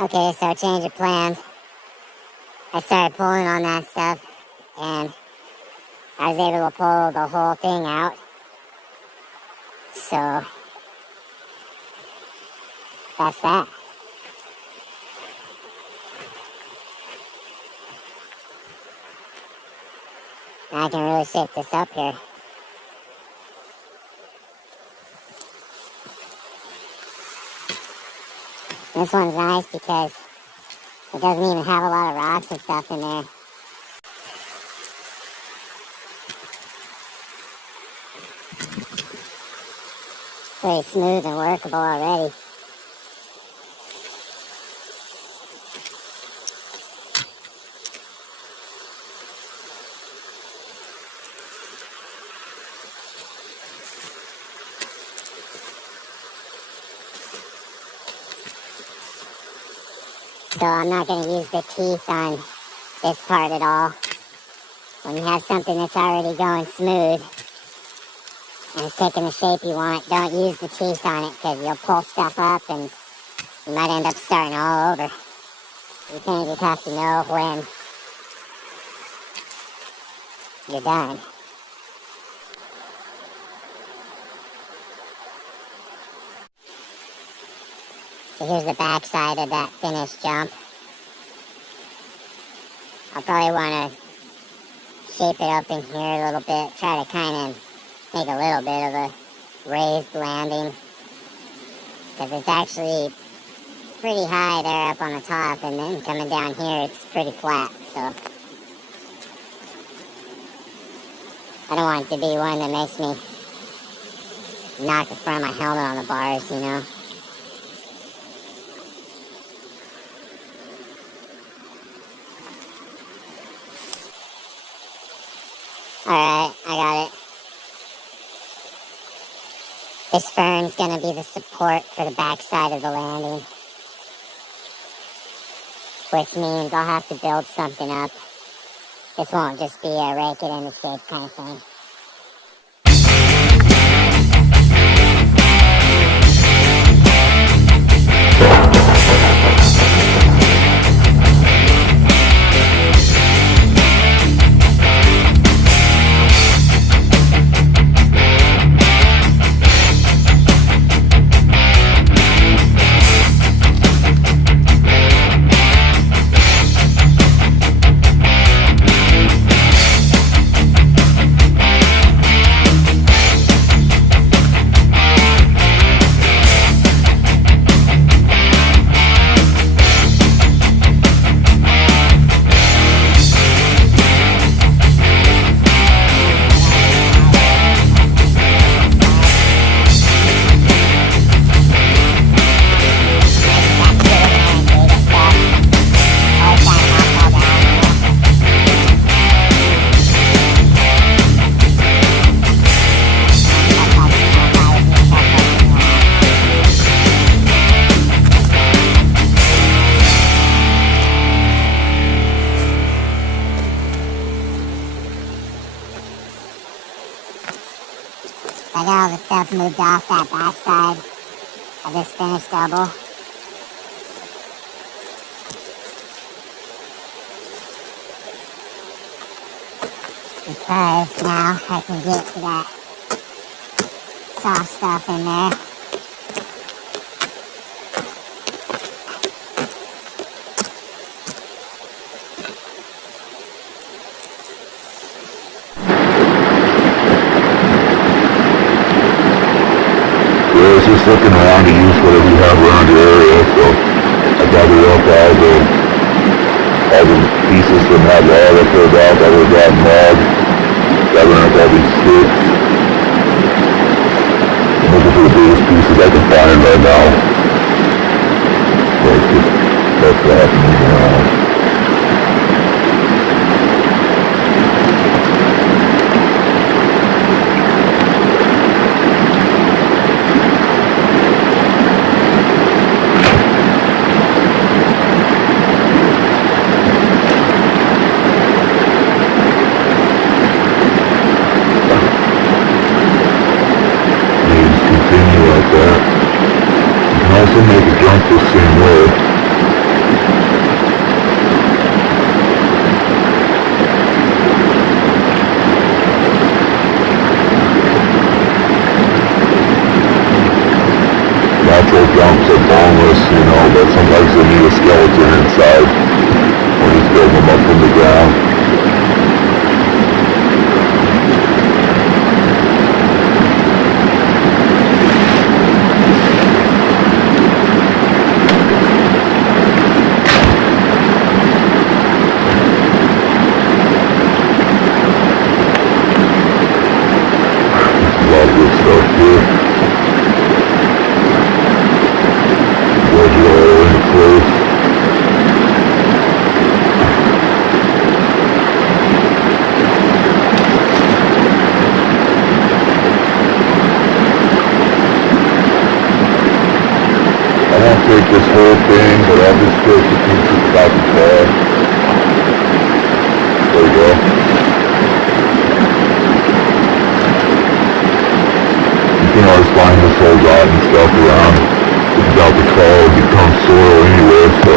Okay, so change of plans. I started pulling on that stuff, and I was able to pull the whole thing out. So that's that. Now I can really shape this up here. This one's nice because it doesn't even have a lot of rocks and stuff in there. Pretty smooth and workable already. So I'm not going to use the teeth on this part at all. When you have something that's already going smooth and it's taking the shape you want, don't use the teeth on it because you'll pull stuff up and you might end up starting all over. You kind of just have to know when you're done. So here's the back side of that finished jump. I'll probably want to shape it up in here a little bit, try to kind of make a little bit of a raised landing, because it's actually pretty high there up on the top, and then coming down here it's pretty flat, so I don't want it to be one that makes me knock the front of my helmet on the bars, you know. Alright, I got it. This fern's gonna be the support for the back side of the landing. which means I'll have to build something up. This won't just be a rake it into shape kind of thing. I got all the stuff moved off that backside of this finished double. Because now I can get to that soft stuff in there. Just looking around to use whatever you have around your area, so I gathered up all the pieces from that wall that filled out, that was that mud, gathering up all these sticks. I'm looking for the biggest pieces I can find right now. So it's just that's what happened around. Also make a jump the same way. Natural jumps are boneless, but sometimes they need a skeleton inside when he's building them up from the ground. Take this whole thing, but I'll just take the pieces about the car. There we go. You can always find this old rotten stuff around. Without the car, it becomes soil anyway, so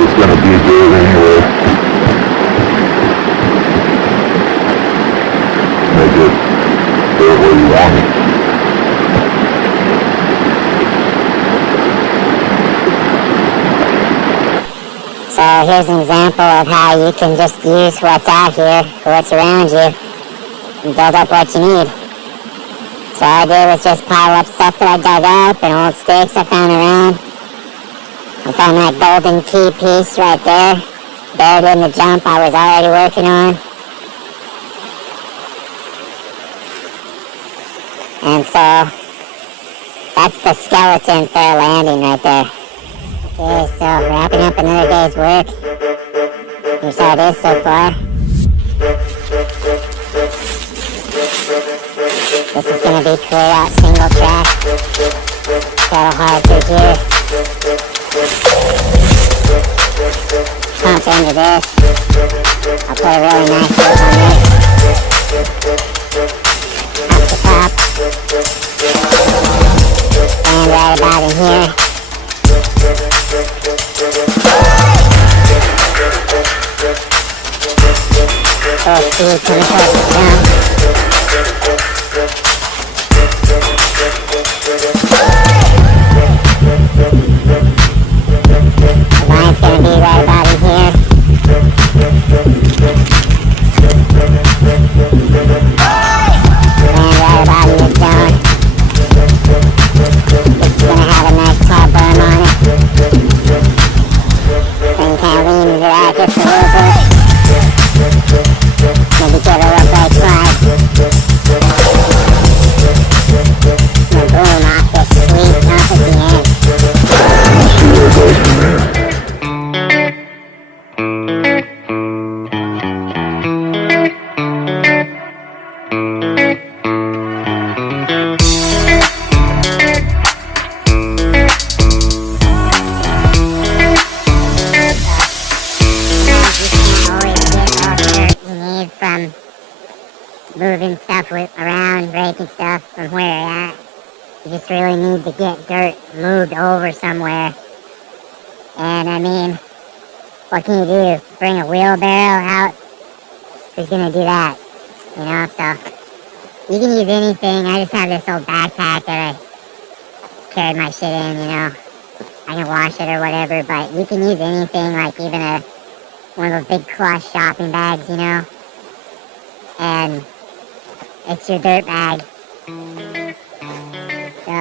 it's gonna be good anyway. Make it there where you want it. So here's an example of how you can just use what's out here, what's around you, and build up what you need. So all I did was just pile up stuff that I dug up and old sticks I found around. I found that golden key piece right there, buried in the jump I was already working on. And so that's the skeleton for a landing right there. Okay, so wrapping up another day's work. Here's how it is so far. This is going to be clear out single track. Pedal hard through here. Pump into this. I'll put a really nice shape on this. Up the top. And right about in here. Full speed coming towards the jump. The line's going to be right about in here. Land right about in this zone. It's going to have a nice tall berm on it. So you kind of lean into that just a little bit. Maybe give it a little brake slide. And boom, off this sweet off at the end. Let's see where it goes from there. Moving stuff around, breaking stuff from where you're at. You just really need to get dirt moved over somewhere. And I mean, what can you do? Bring a wheelbarrow out? Who's gonna do that? You know, so you can use anything. I just have this old backpack that I carried my shit in, you know. I can wash it or whatever, but you can use anything, like even one of those big cloth shopping bags, you know. And it's your dirt bag. So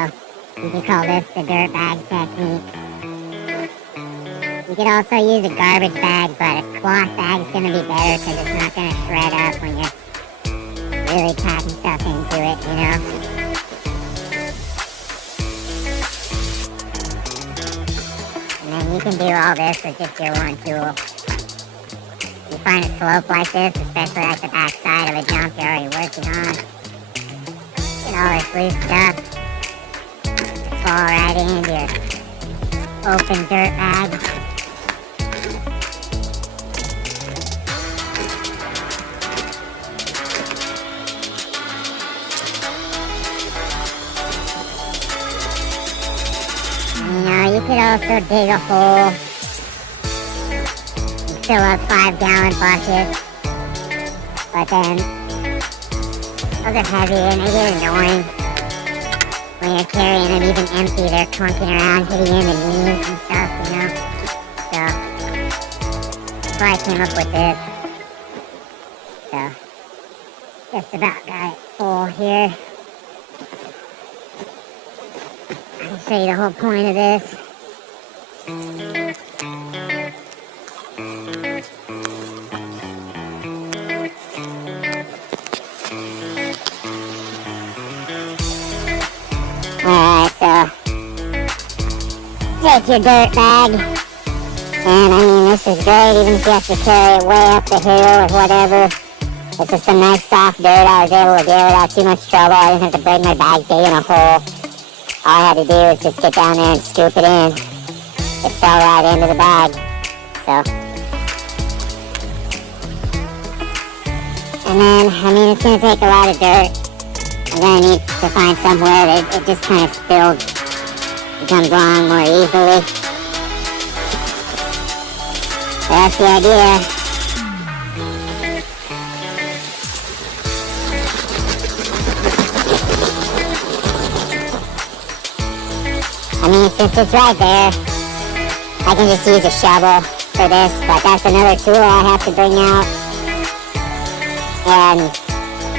you can call this the dirt bag technique. You could also use a garbage bag, but a cloth bag is going to be better because it's not going to shred up when you're really packing stuff into it, you know. And then you can do all this with just your one tool. You find a slope like this, especially like the back side of a jump you're already working on. Get all this loose stuff. Fall right into your open dirt bag. You know, you could also dig a hole. Fill up 5-gallon buckets, but then those are heavy and they get annoying when you're carrying them even empty. They're clunking around, hitting you in the knees and stuff, you know. So that's why I came up with this. So just about got it full here. I can show you the whole point of this. Alright, so take your dirt bag, and I mean this is great even if you have to carry it way up the hill or whatever. This is some nice soft dirt I was able to get without too much trouble. I didn't have to break my bag digging a hole. All I had to do was just get down there and scoop it in. It fell right into the bag. So, and then, I mean, it's going to take a lot of dirt. I'm going to need to find somewhere that it just kind of spills, becomes long more easily. So that's the idea. I mean, since it's right there, I can just use a shovel for this, but that's another tool I have to bring out. And,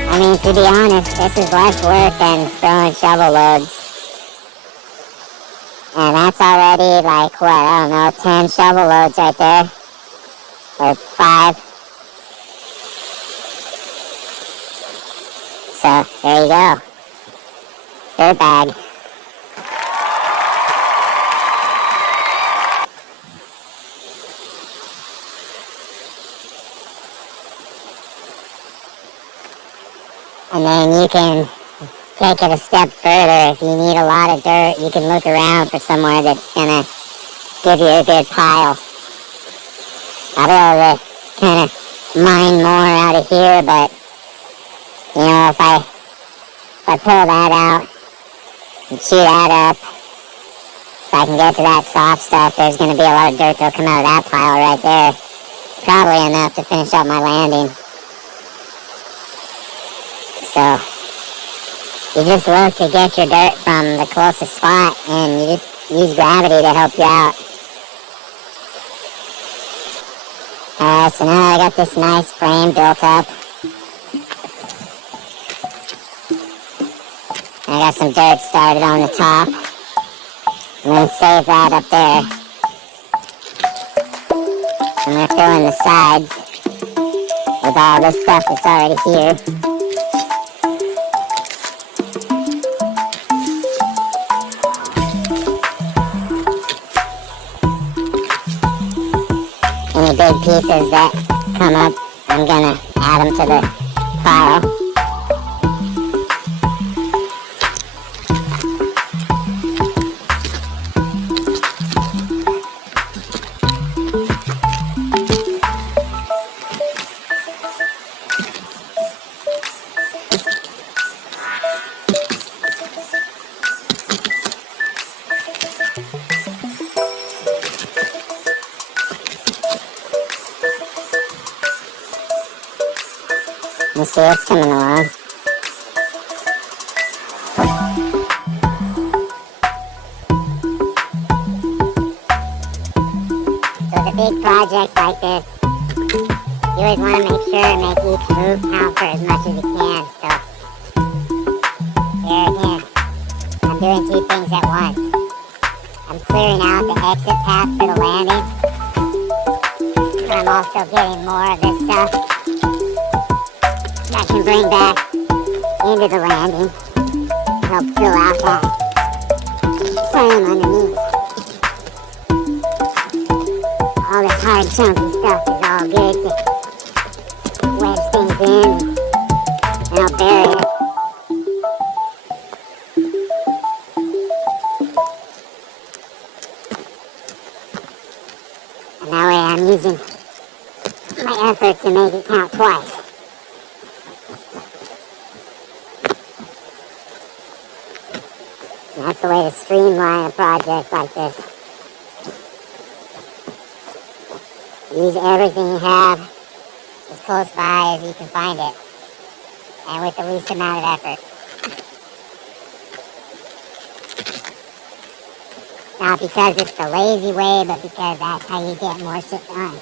I mean, to be honest, this is less work than throwing shovel loads. And that's already like, what, I don't know, 10 shovel loads right there. Or 5. So, there you go. Dirt bag. And then you can take it a step further. If you need a lot of dirt, you can look around for somewhere that's gonna give you a good pile. I'll be able to kind of mine more out of here, but you know, if I pull that out and chew that up, if I can get to that soft stuff, there's going to be a lot of dirt that'll come out of that pile right there. Probably enough to finish up my landing. So, you just look to get your dirt from the closest spot, and you just use gravity to help you out. Alright, so now I got this nice frame built up. I got some dirt started on the top. I'm going to save that up there. I'm going to fill in the sides with all this stuff that's already here. Any big pieces that come up, I'm going to add them to the pile. You see it's coming along. So with a big project like this, you always want to make sure and make each move count for as much as you can. So here again, I'm doing two things at once. I'm clearing out the exit path for the landing, but I'm also getting more of this stuff I can bring back into the landing, help fill out that frame underneath. All this hard chunky stuff is all good to wedge things in and help bury it. And that way I'm using my effort to make it count twice. And that's the way to streamline a project like this. Use everything you have as close by as you can find it, and with the least amount of effort. Not because it's the lazy way, but because that's how you get more shit done.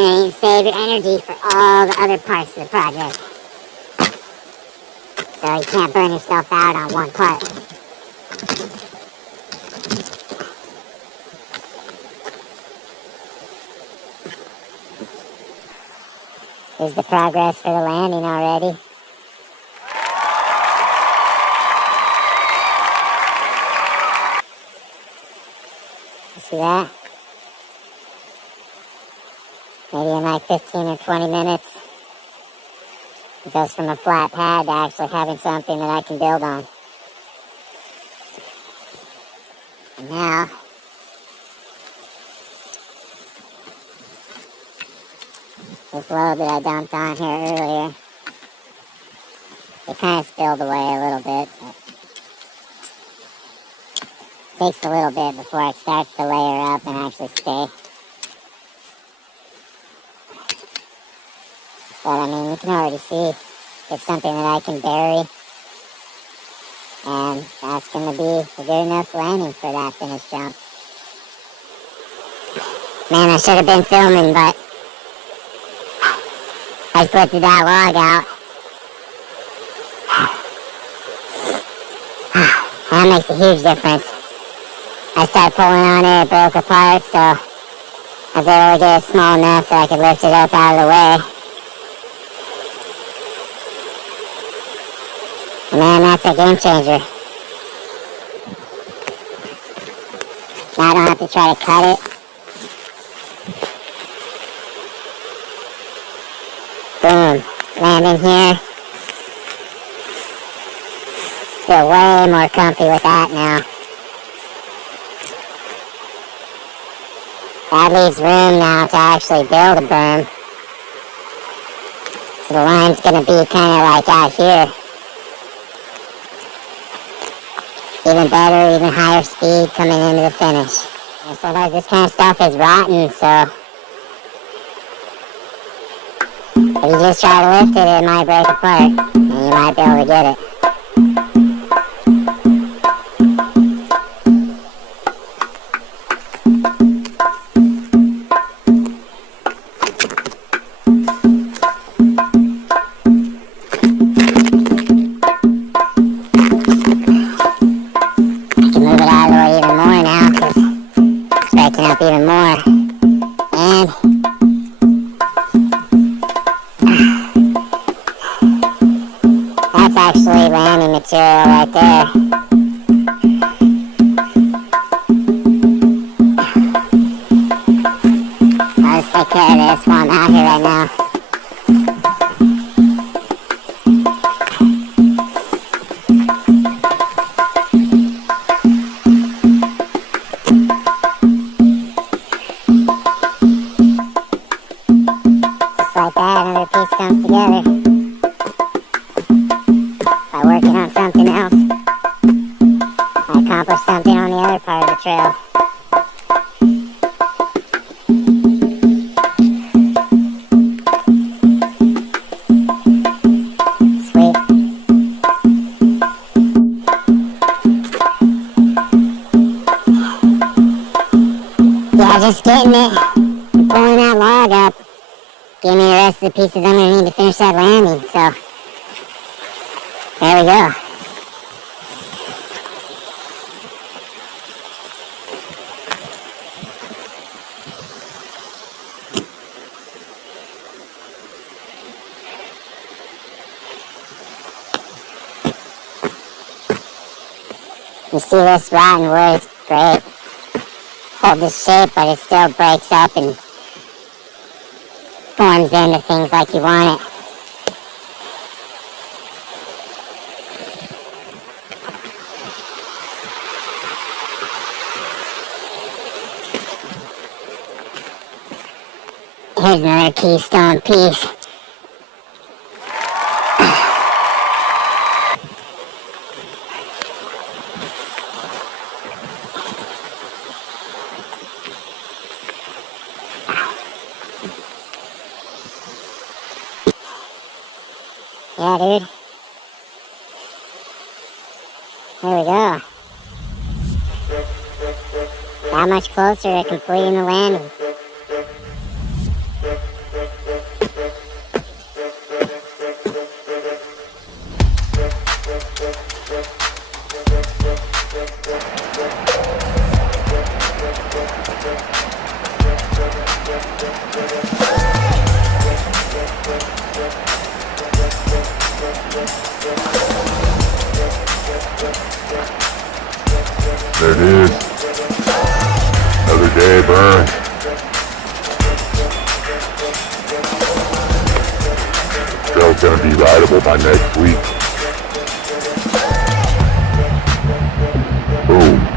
And you save your energy for all the other parts of the project. So you can't burn yourself out on one part. Here's the progress for the landing already. You see that? Maybe in like 15 or 20 minutes, it goes from a flat pad to actually having something that I can build on. And now, this load that I dumped on here earlier, it kind of spilled away a little bit, but it takes a little bit before it starts to layer up and actually stay. But I mean, you can already see it's something that I can bury, and that's going to be a good enough landing for that finished jump. Man, I should have been filming, but I just lifted that log out. That makes a huge difference. I started pulling on it, it broke apart, so I was able to get it small enough that I could lift it up out of the way. Man, that's a game changer. Now I don't have to try to cut it. Boom. Land in here. feel way more comfy with that now. That leaves room now to actually build a berm. So the line's going to be kind of like out here. Even better, even higher speed coming into the finish. And sometimes this kind of stuff is rotten, so if you just try to lift it, it might break apart, and you might be able to get it. Even more, and that's actually landing material right there. I'll just take care of this while I'm out here right now. Like that, another piece comes together by working on something else. I accomplished something on the other part of the trail. Sweet. Yeah, just getting it and pulling that log up. Give me the rest of the pieces I'm going to need to finish that landing, so there we go. You see this rotten wood is great. Hold the shape, but it still breaks up and forms into things like you want it. Here's another keystone piece. Yeah, dude. There we go. That much closer to completing the landing. There it is. Another day burned. Trail's gonna be rideable by next week. Boom.